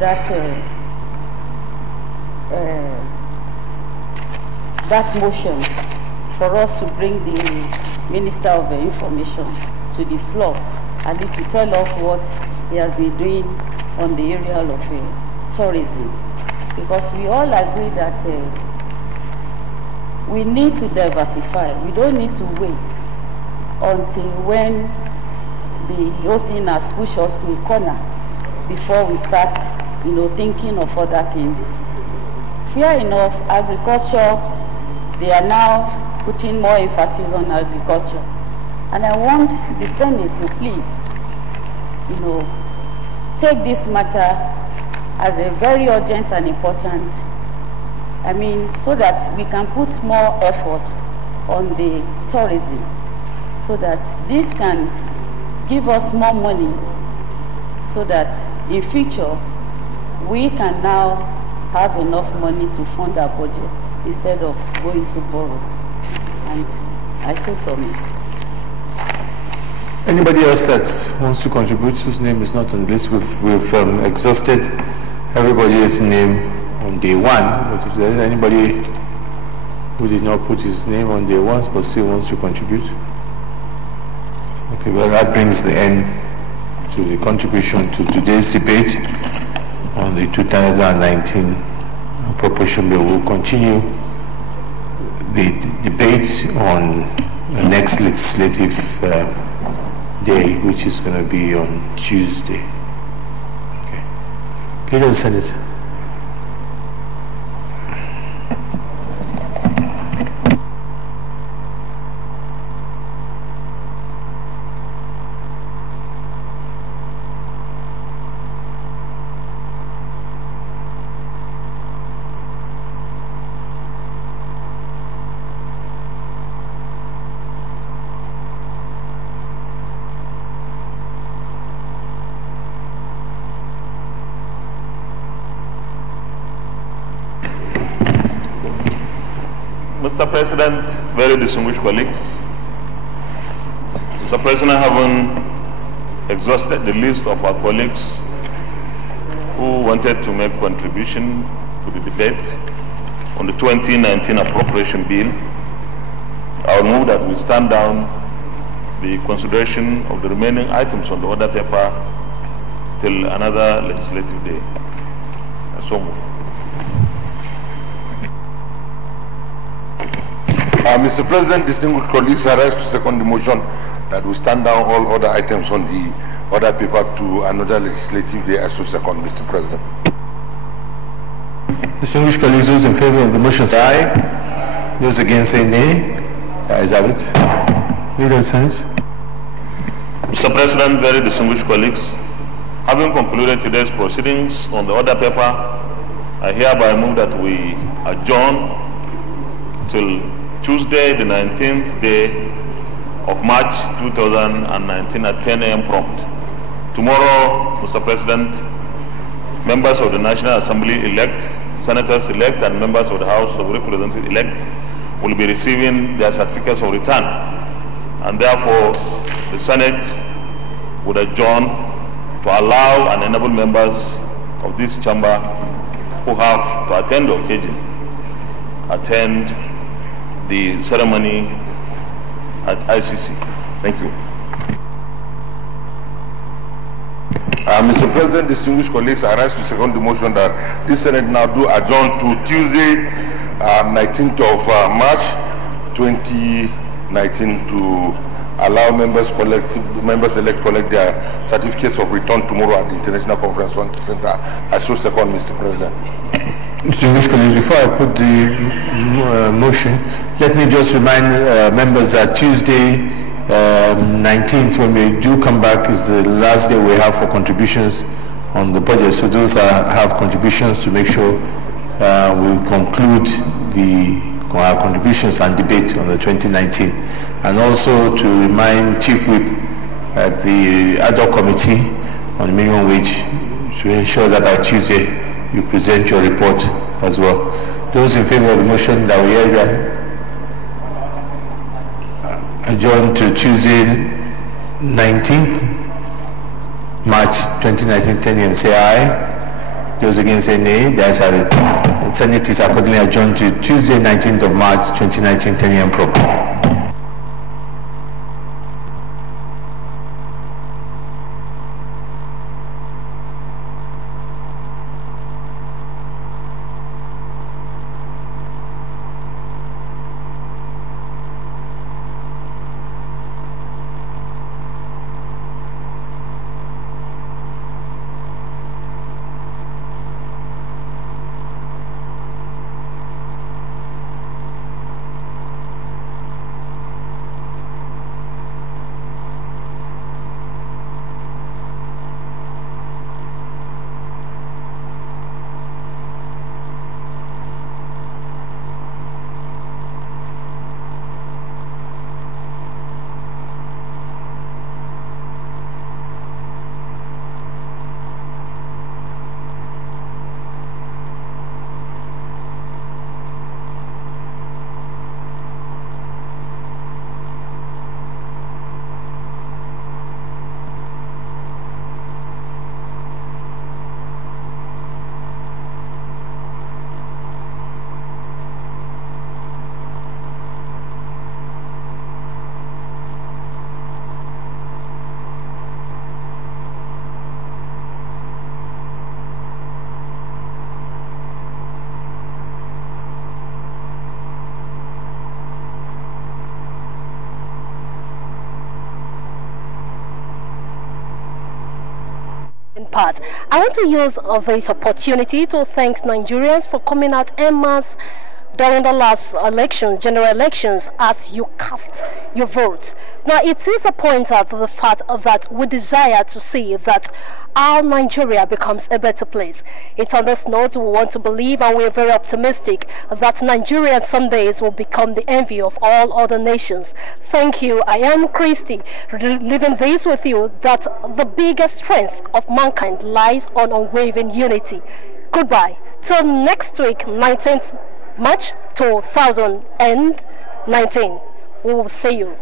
that that motion for us to bring the Minister of Information to the floor, at least to tell us what he has been doing on the area of tourism. Because we all agree that we need to diversify. We don't need to wait until when the whole thing has pushed us to a corner before we start, you know, thinking of other things. Fair enough, agriculture, they are now putting more emphasis on agriculture. And I want the Senate to please, you know, take this matter as a very urgent and important, I mean, so that we can put more effort on the tourism, so that this can give us more money, so that in future we can now have enough money to fund our budget instead of going to borrow. And I so submit. Anybody else that wants to contribute whose name is not on the list? We've exhausted everybody's name on day one, but if there is anybody who did not put his name on day one but still wants to contribute, okay, well, that brings the end to the contribution to today's debate on the 2019 appropriation bill. We'll continue the debate on the next legislative day, which is going to be on Tuesday. Okay. Leader of the Senate. Mr. President, very distinguished colleagues, Mr. President, having exhausted the list of our colleagues who wanted to make contribution to the debate on the 2019 appropriation bill, I will move that we stand down the consideration of the remaining items on the order paper till another legislative day. So move. Mr. President, distinguished colleagues, I rise to second the motion that we stand down all other items on the other paper to another legislative day. I so second, Mr. President. Distinguished colleagues, those in favor of the motion say aye. Those against say nay. The ayes have it. Leader Sense. Mr. President, very distinguished colleagues, having concluded today's proceedings on the other paper, I hereby move that we adjourn till Tuesday, the 19th day of March 2019 at 10 a.m. prompt. Tomorrow, Mr. President, members of the National Assembly elect, senators elect, and members of the House of Representatives elect will be receiving their certificates of return. And therefore, the Senate would adjourn to allow and enable members of this chamber who have to attend the occasion attend the ceremony at ICC. Thank you. Mr. President, distinguished colleagues, I rise to second the motion that this Senate now do adjourn to Tuesday, 19th of March 2019 to allow members elect collect their certificates of return tomorrow at the International Conference Center. I so second, Mr. President. Distinguished colleagues, before I put the motion, let me just remind members that Tuesday 19th, when we do come back, is the last day we have for contributions on the budget. So those have contributions to make sure we conclude our contributions and debate on the 2019. And also to remind Chief Whip at the ad hoc committee on the minimum wage to ensure that by Tuesday you present your report as well. Those in favor of the motion that we hear adjourn to Tuesday 19th March 2019 10 a.m. say aye. Those against say nay. The ayes have it. The Senate is accordingly adjourned to Tuesday 19th of March 2019 10 a.m. program. Part. I want to use this opportunity to thank Nigerians for coming out en masse during the last elections, general elections, as you cast your votes. Now, it is a point out of the fact that we desire to see that our Nigeria becomes a better place. It's on this note we want to believe, and we're very optimistic that Nigeria some days will become the envy of all other nations. Thank you. I am Christy, leaving this with you, that the biggest strength of mankind lies on unwavering unity. Goodbye. Till next week, 19th March 2019. We will see you.